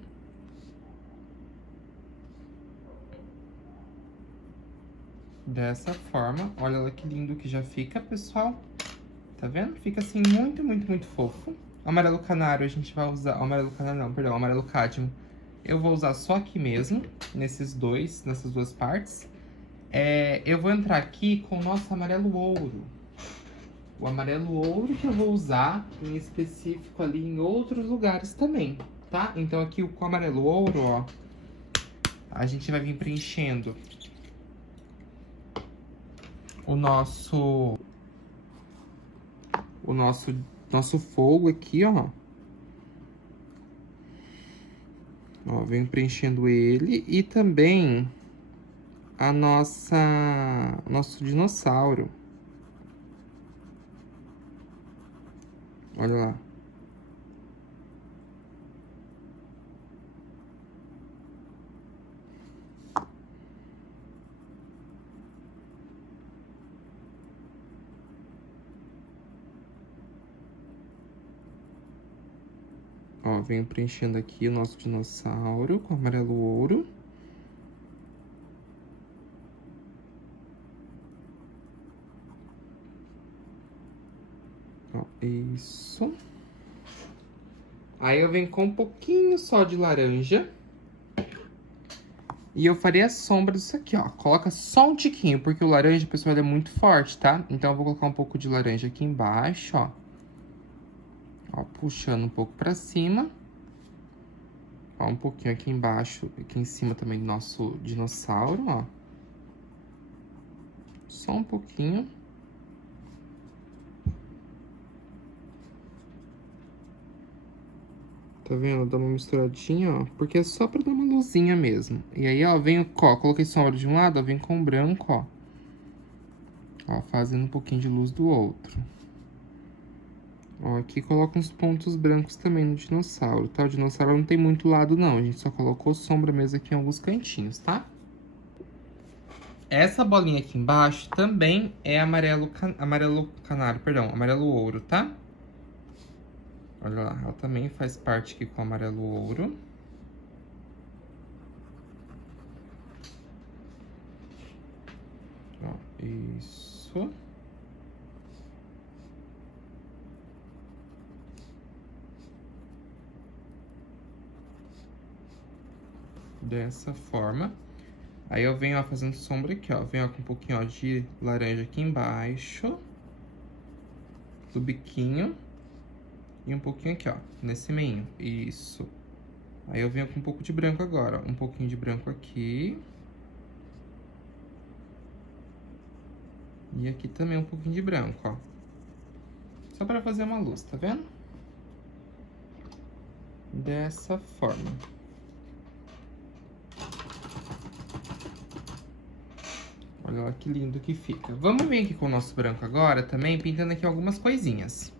Dessa forma. Olha lá que lindo que já fica, pessoal. Tá vendo? Fica assim muito, muito, muito fofo. Amarelo canário a gente vai usar... Amarelo canário não, perdão, amarelo cádmio. Eu vou usar só aqui mesmo, nessas duas partes. Eu vou entrar aqui com o nosso amarelo ouro. O amarelo ouro que eu vou usar em específico ali em outros lugares também, tá? Então aqui com o amarelo ouro, ó, a gente vai vir preenchendo o nosso fogo aqui, ó. Ó, venho preenchendo ele e também nosso dinossauro. Olha lá. Ó, venho preenchendo aqui o nosso dinossauro com amarelo ouro. Ó, isso. Aí eu venho com um pouquinho só de laranja. E eu farei a sombra disso aqui, ó. Coloca só um tiquinho, porque o laranja, pessoal, ele é muito forte, tá? Então eu vou colocar um pouco de laranja aqui embaixo, ó. Ó, puxando um pouco pra cima. Ó, um pouquinho aqui embaixo, aqui em cima também do nosso dinossauro, ó. Só um pouquinho. Tá vendo? Dá uma misturadinha, ó. Porque é só pra dar uma luzinha mesmo. E aí, ó, venho, ó, coloquei sombra de um lado, ó, vem com branco, ó. Ó, fazendo um pouquinho de luz do outro. Ó, aqui coloca uns pontos brancos também no dinossauro, tá? O dinossauro não tem muito lado, não. A gente só colocou sombra mesmo aqui em alguns cantinhos, tá? Essa bolinha aqui embaixo também é amarelo canário, perdão, amarelo ouro, tá? Olha lá, ela também faz parte aqui com amarelo ouro. Ó, isso. Dessa forma. Aí eu venho, ó, fazendo sombra aqui, ó. Venho, ó, com um pouquinho, ó, de laranja aqui embaixo. Do biquinho. E um pouquinho aqui, ó, nesse meio. Isso. Aí eu venho com um pouco de branco agora, ó. Um pouquinho de branco aqui. E aqui também um pouquinho de branco, ó. Só pra fazer uma luz, tá vendo? Dessa forma. Olha lá que lindo que fica. Vamos vir aqui com o nosso branco agora também, pintando aqui algumas coisinhas.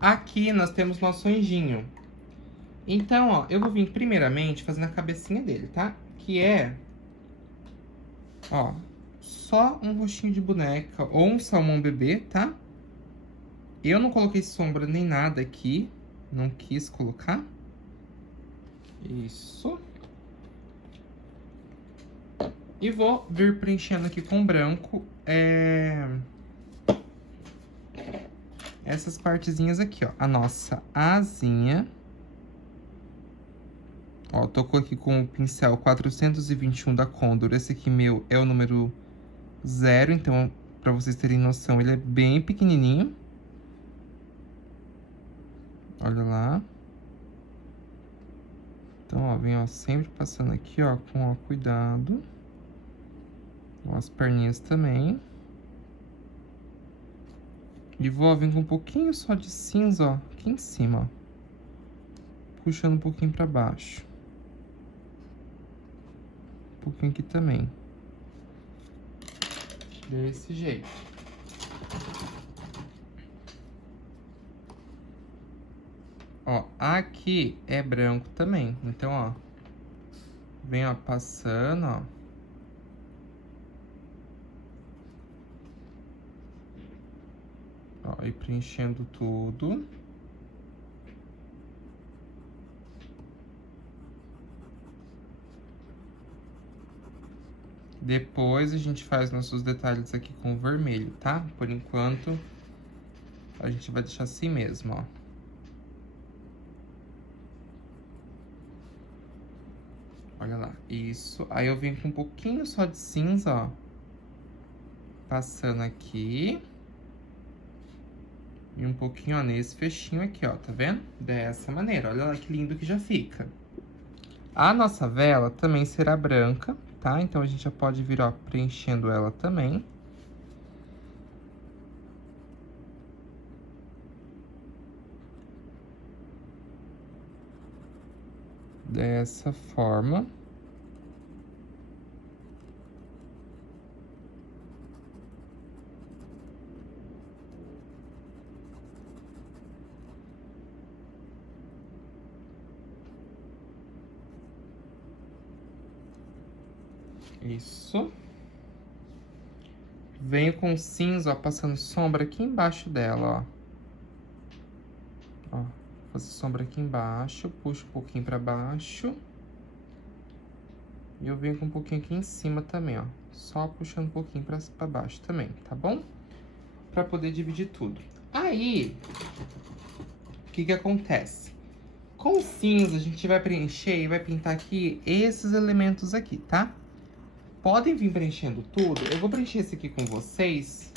Aqui nós temos nosso anjinho. Então, ó, eu vou vir primeiramente fazendo a cabecinha dele, tá? Que é, ó, só um rostinho de boneca ou um salmão bebê, tá? Eu não coloquei sombra nem nada aqui, não quis colocar. Isso. E vou vir preenchendo aqui com branco, essas partezinhas aqui, ó. A nossa asinha. Ó, tô aqui com o pincel 421 da Condor. Esse aqui meu é o número 0, então, pra vocês terem noção, ele é bem pequenininho. Olha lá. Então, ó, vem, ó, sempre passando aqui, ó, com, ó, cuidado. Ó, as perninhas também. E vou vir com um pouquinho só de cinza, ó, aqui em cima, ó. Puxando um pouquinho pra baixo. Um pouquinho aqui também. Desse jeito. Ó, aqui é branco também. Então, ó, vem, ó, passando, ó. Ó, e preenchendo tudo. Depois a gente faz nossos detalhes aqui com vermelho, tá? Por enquanto, a gente vai deixar assim mesmo, ó. Olha lá, isso. Aí eu venho com um pouquinho só de cinza, ó. Passando aqui. E um pouquinho, ó, nesse fechinho aqui, ó, tá vendo? Dessa maneira, olha lá que lindo que já fica. A nossa vela também será branca, tá? Então, a gente já pode vir, ó, preenchendo ela também. Dessa forma. Isso. Venho com cinza, ó, passando sombra aqui embaixo dela, ó. Ó, fazer sombra aqui embaixo, puxo um pouquinho pra baixo. E eu venho com um pouquinho aqui em cima também, ó. Só puxando um pouquinho pra baixo também, tá bom? Pra poder dividir tudo. Aí, o que que acontece? Com o cinza, a gente vai preencher e vai pintar aqui esses elementos aqui, tá? Podem vir preenchendo tudo. Eu vou preencher esse aqui com vocês,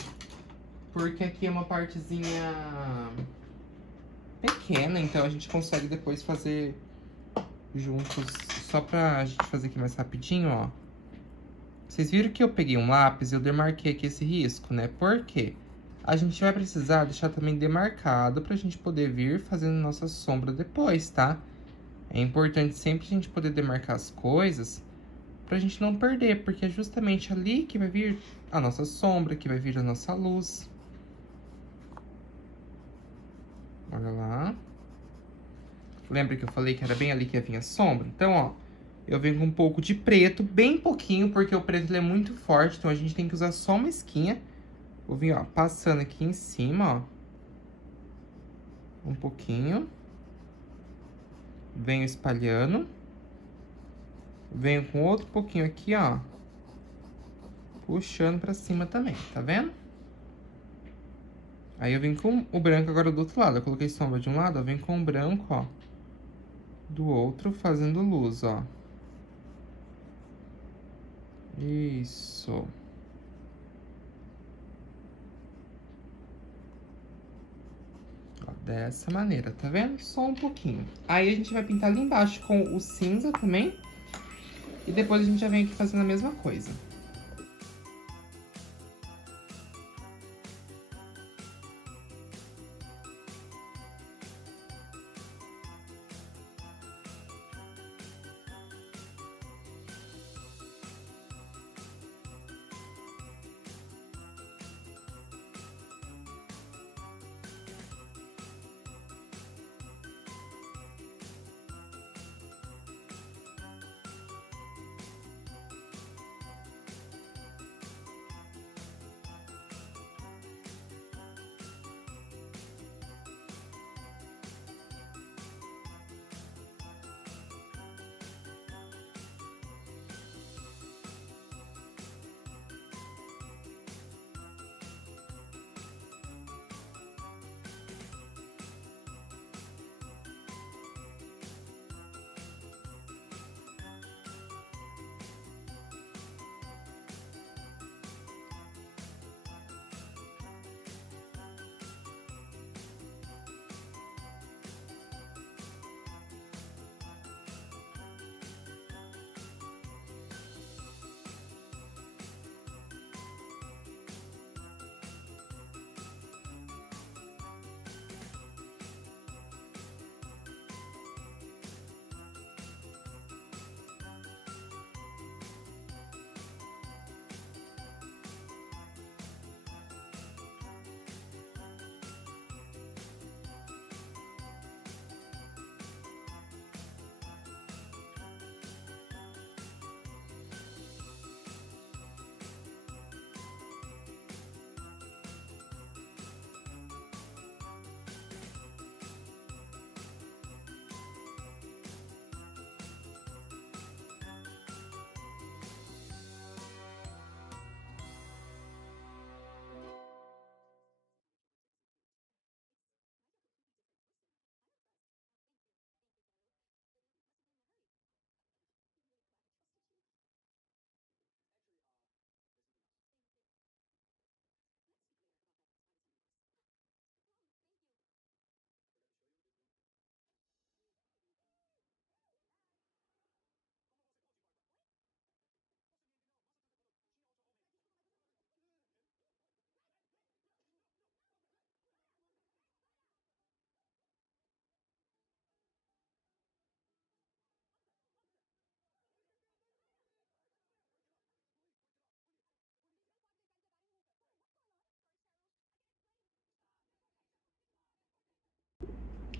porque aqui é uma partezinha pequena, então a gente consegue depois fazer juntos. Só pra gente fazer aqui mais rapidinho, ó. Vocês viram que eu peguei um lápis e eu demarquei aqui esse risco, né? Por quê? A gente vai precisar deixar também demarcado pra gente poder vir fazendo nossa sombra depois, tá? É importante sempre a gente poder demarcar as coisas pra gente não perder, porque é justamente ali que vai vir a nossa sombra, que vai vir a nossa luz. Olha lá. Lembra que eu falei que era bem ali que ia vir a sombra? Então, ó, eu venho com um pouco de preto, bem pouquinho, porque o preto ele é muito forte, então a gente tem que usar só uma esquinha. Vou vir, ó, passando aqui em cima, ó. Um pouquinho. Venho espalhando. Venho com outro pouquinho aqui, ó. Puxando pra cima também, tá vendo? Aí eu venho com o branco agora do outro lado. Eu coloquei sombra de um lado, eu venho com o branco, ó. Do outro, fazendo luz, ó. Isso. Ó, dessa maneira, tá vendo? Só um pouquinho. Aí a gente vai pintar ali embaixo com o cinza também. E depois a gente já vem aqui fazendo a mesma coisa.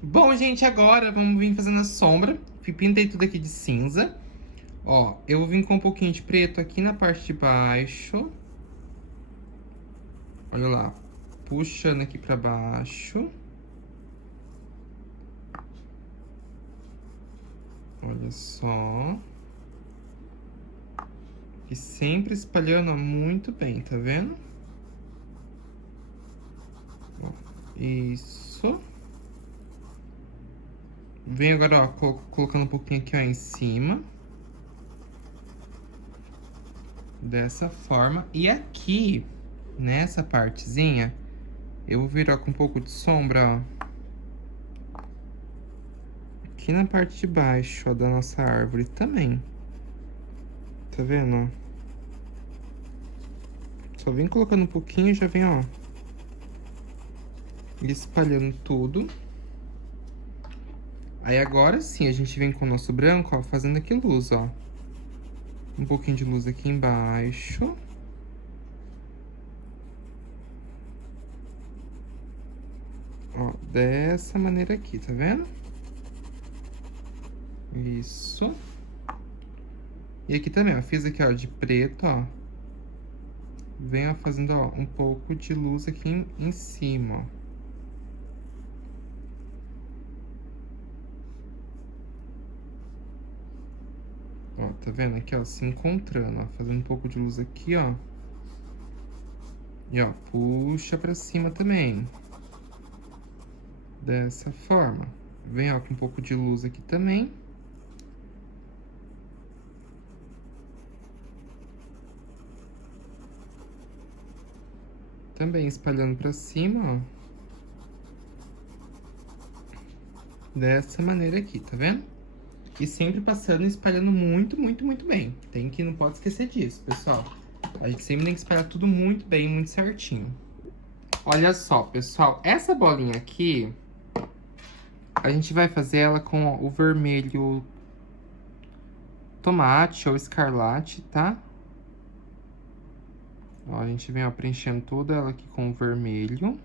Bom, gente, agora vamos vir fazendo a sombra. Pintei tudo aqui de cinza. Ó, eu vou vir com um pouquinho de preto aqui na parte de baixo. Olha lá, puxando aqui pra baixo. Olha só. E sempre espalhando, ó, muito bem, tá vendo? Ó, isso. Vem agora, ó, colocando um pouquinho aqui, ó, em cima. Dessa forma. E aqui, nessa partezinha, eu vou virar com um pouco de sombra, ó. Aqui na parte de baixo, ó, da nossa árvore também. Tá vendo, ó? Só vem colocando um pouquinho e já vem, ó, espalhando tudo. Aí agora sim, a gente vem com o nosso branco, ó, fazendo aqui luz, ó. Um pouquinho de luz aqui embaixo. Ó, dessa maneira aqui, tá vendo? Isso. E aqui também, ó, fiz aqui, ó, de preto, ó. Venho fazendo, ó, um pouco de luz aqui em cima, ó. Ó, tá vendo? Aqui, ó, se encontrando, ó. Fazendo um pouco de luz aqui, ó. E, ó, puxa pra cima também. Dessa forma. Vem, ó, com um pouco de luz aqui também. Também espalhando pra cima, ó. Dessa maneira aqui, tá vendo? E sempre passando e espalhando muito, muito, muito bem. Não pode esquecer disso, pessoal. A gente sempre tem que espalhar tudo muito bem, muito certinho. Olha só, pessoal. Essa bolinha aqui, a gente vai fazer ela com, ó, o vermelho tomate ou escarlate, tá? Ó, a gente vem, ó, preenchendo toda ela aqui com o vermelho.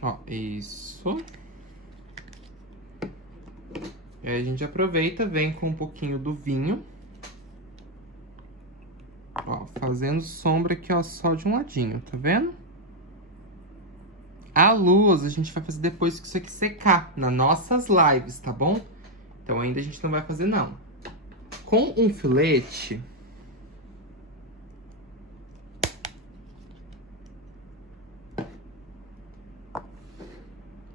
Ó, isso. E aí a gente aproveita, vem com um pouquinho do vinho. Ó, fazendo sombra aqui, ó, só de um ladinho, tá vendo? A luz a gente vai fazer depois que isso aqui secar, nas nossas lives, tá bom? Então ainda a gente não vai fazer, não. Com um filete...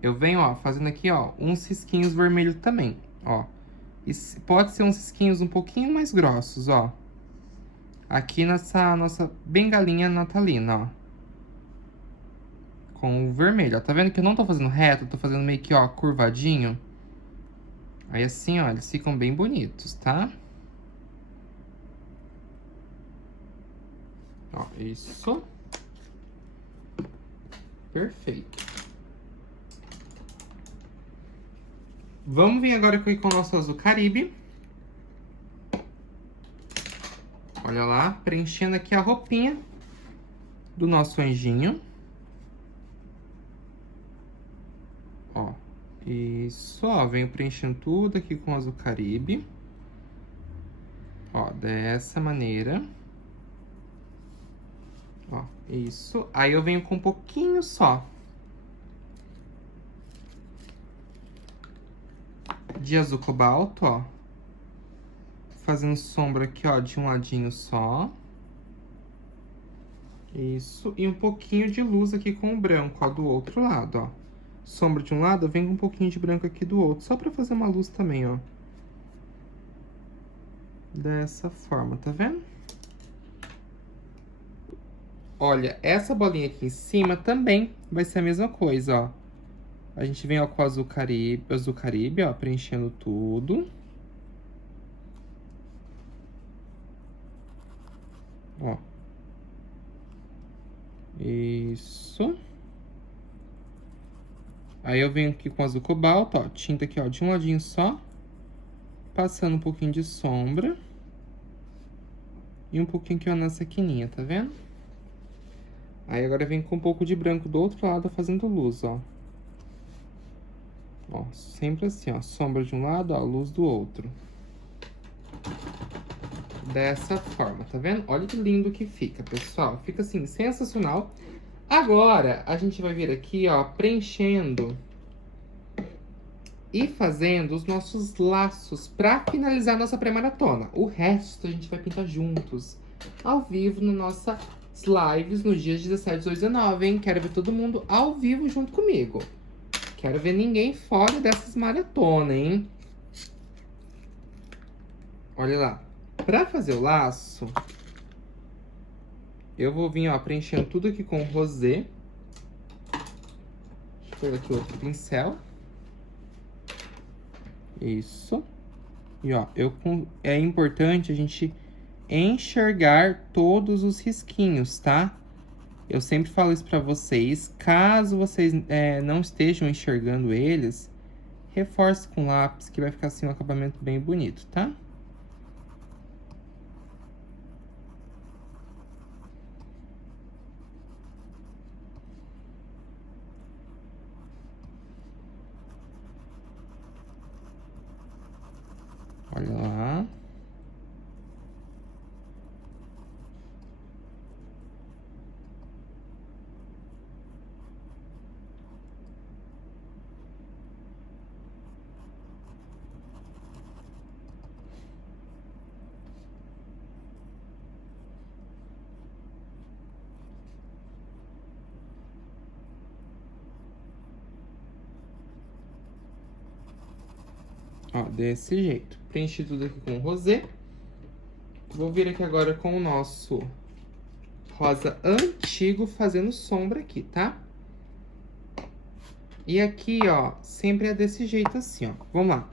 eu venho, ó, fazendo aqui, ó, uns risquinhos vermelhos também, ó. E pode ser uns risquinhos um pouquinho mais grossos, ó. Aqui nessa nossa bengalinha natalina, ó. Com o vermelho, ó. Tá vendo que eu não tô fazendo reto, eu tô fazendo meio que, ó, curvadinho. Aí assim, ó, eles ficam bem bonitos, tá? Ó, isso. Perfeito. Vamos vir agora aqui com o nosso azul Caribe. Olha lá, preenchendo aqui a roupinha do nosso anjinho. Ó, isso, ó, venho preenchendo tudo aqui com o azul Caribe. Ó, dessa maneira. Ó, isso. Aí eu venho com um pouquinho só de azul cobalto, ó. Fazendo sombra aqui, ó, de um ladinho só. Isso. E um pouquinho de luz aqui com o branco, ó, do outro lado, ó. Sombra de um lado, eu venho com um pouquinho de branco aqui do outro, só pra fazer uma luz também, ó. Dessa forma, tá vendo? Olha, essa bolinha aqui em cima também vai ser a mesma coisa, ó. A gente vem, ó, com o azul Caribe, ó, preenchendo tudo. Ó. Isso. Aí eu venho aqui com azul cobalto, ó, tinta aqui, ó, de um ladinho só. Passando um pouquinho de sombra. E um pouquinho aqui, ó, nessa quininha, tá vendo? Aí agora vem com um pouco de branco do outro lado fazendo luz, ó. Ó, sempre assim, ó. Sombra de um lado, ó, luz do outro. Dessa forma, tá vendo? Olha que lindo que fica, pessoal. Fica assim, sensacional. Agora, a gente vai vir aqui, ó, preenchendo e fazendo os nossos laços pra finalizar a nossa pré-maratona. O resto a gente vai pintar juntos, ao vivo, nas nossas lives, nos dias 17, 18 e 19, hein? Quero ver todo mundo ao vivo junto comigo. Quero ver ninguém fora dessas maratonas, hein? Olha lá. Pra fazer o laço, eu vou vir, ó, preenchendo tudo aqui com rosé. Deixa eu pegar aqui outro pincel. Isso. E, ó, é importante a gente enxergar todos os risquinhos, tá? Eu sempre falo isso pra vocês. Caso vocês não estejam enxergando eles, reforce com lápis, que vai ficar assim um acabamento bem bonito, tá? Olha lá. Ó, desse jeito. Preenchi tudo aqui com rosé. Vou vir aqui agora com o nosso rosa antigo fazendo sombra aqui, tá? E aqui, ó, sempre é desse jeito assim, ó. Vamos lá.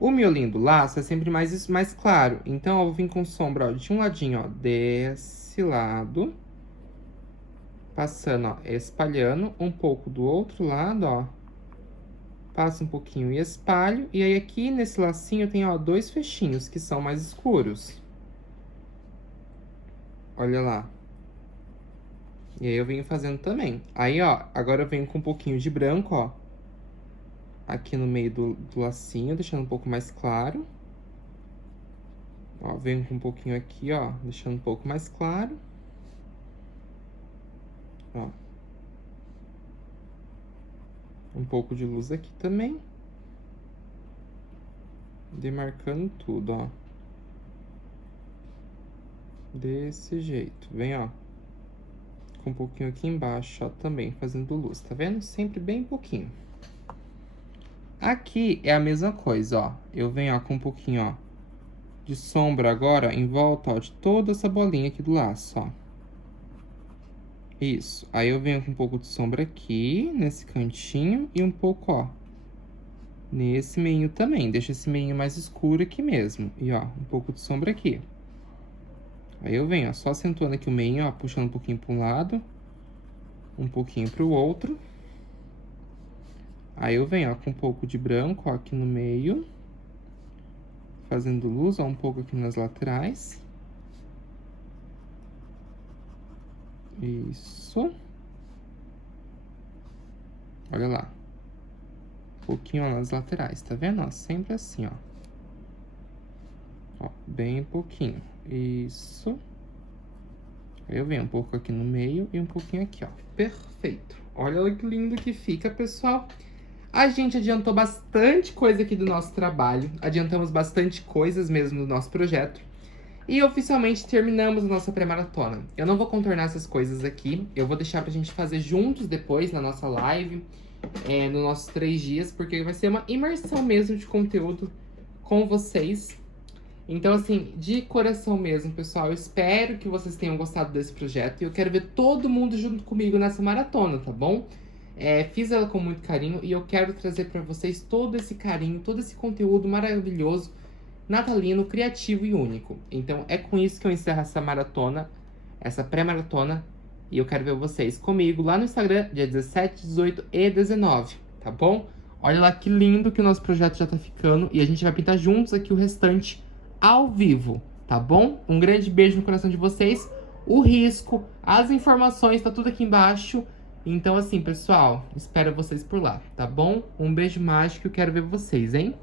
O miolinho do laço é sempre mais claro. Então, eu vou vir com sombra, ó, de um ladinho, ó, desse lado. Passando, ó, espalhando um pouco do outro lado, ó. Passo um pouquinho e espalho. E aí, aqui nesse lacinho, tem, ó, dois fechinhos que são mais escuros. Olha lá. E aí, eu venho fazendo também. Aí, ó, agora eu venho com um pouquinho de branco, ó. Aqui no meio do lacinho, deixando um pouco mais claro. Ó, venho com um pouquinho aqui, ó, deixando um pouco mais claro. Ó. Um pouco de luz aqui também. Demarcando tudo, ó. Desse jeito. Vem, ó. Com um pouquinho aqui embaixo, ó, também fazendo luz, tá vendo? Sempre bem pouquinho. Aqui é a mesma coisa, ó. Eu venho, ó, com um pouquinho, ó, de sombra agora, ó, em volta, ó, de toda essa bolinha aqui do laço, ó. Isso. Aí eu venho com um pouco de sombra aqui, nesse cantinho, e um pouco, ó, nesse meio também. Deixa esse meio mais escuro aqui mesmo. E, ó, um pouco de sombra aqui. Aí eu venho, ó, só acentuando aqui o meio, ó, puxando um pouquinho para um lado, um pouquinho para o outro. Aí eu venho, ó, com um pouco de branco, ó, aqui no meio, fazendo luz, ó, um pouco aqui nas laterais. Isso. Olha lá. Um pouquinho, ó, nas laterais, tá vendo? Ó, sempre assim, ó. Ó, bem pouquinho. Isso. Aí eu venho um pouco aqui no meio e um pouquinho aqui, ó. Perfeito. Olha que lindo que fica, pessoal. A gente adiantou bastante coisa aqui do nosso trabalho. Adiantamos bastante coisas mesmo do nosso projeto. E oficialmente terminamos a nossa pré-maratona. Eu não vou contornar essas coisas aqui. Eu vou deixar pra gente fazer juntos depois na nossa live. Nos nossos 3 dias. Porque vai ser uma imersão mesmo de conteúdo com vocês. Então, assim, de coração mesmo, pessoal, eu espero que vocês tenham gostado desse projeto. E eu quero ver todo mundo junto comigo nessa maratona, tá bom? Fiz ela com muito carinho e eu quero trazer pra vocês todo esse carinho, todo esse conteúdo maravilhoso, natalino, criativo e único. Então, é com isso que eu encerro essa maratona, essa pré-maratona. E eu quero ver vocês comigo lá no Instagram, dia 17, 18 e 19, tá bom? Olha lá que lindo que o nosso projeto já tá ficando. E a gente vai pintar juntos aqui o restante ao vivo, tá bom? Um grande beijo no coração de vocês. o risco, as informações, tá tudo aqui embaixo. Então, assim, pessoal, espero vocês por lá, tá bom? Um beijo mágico e eu quero ver vocês, hein?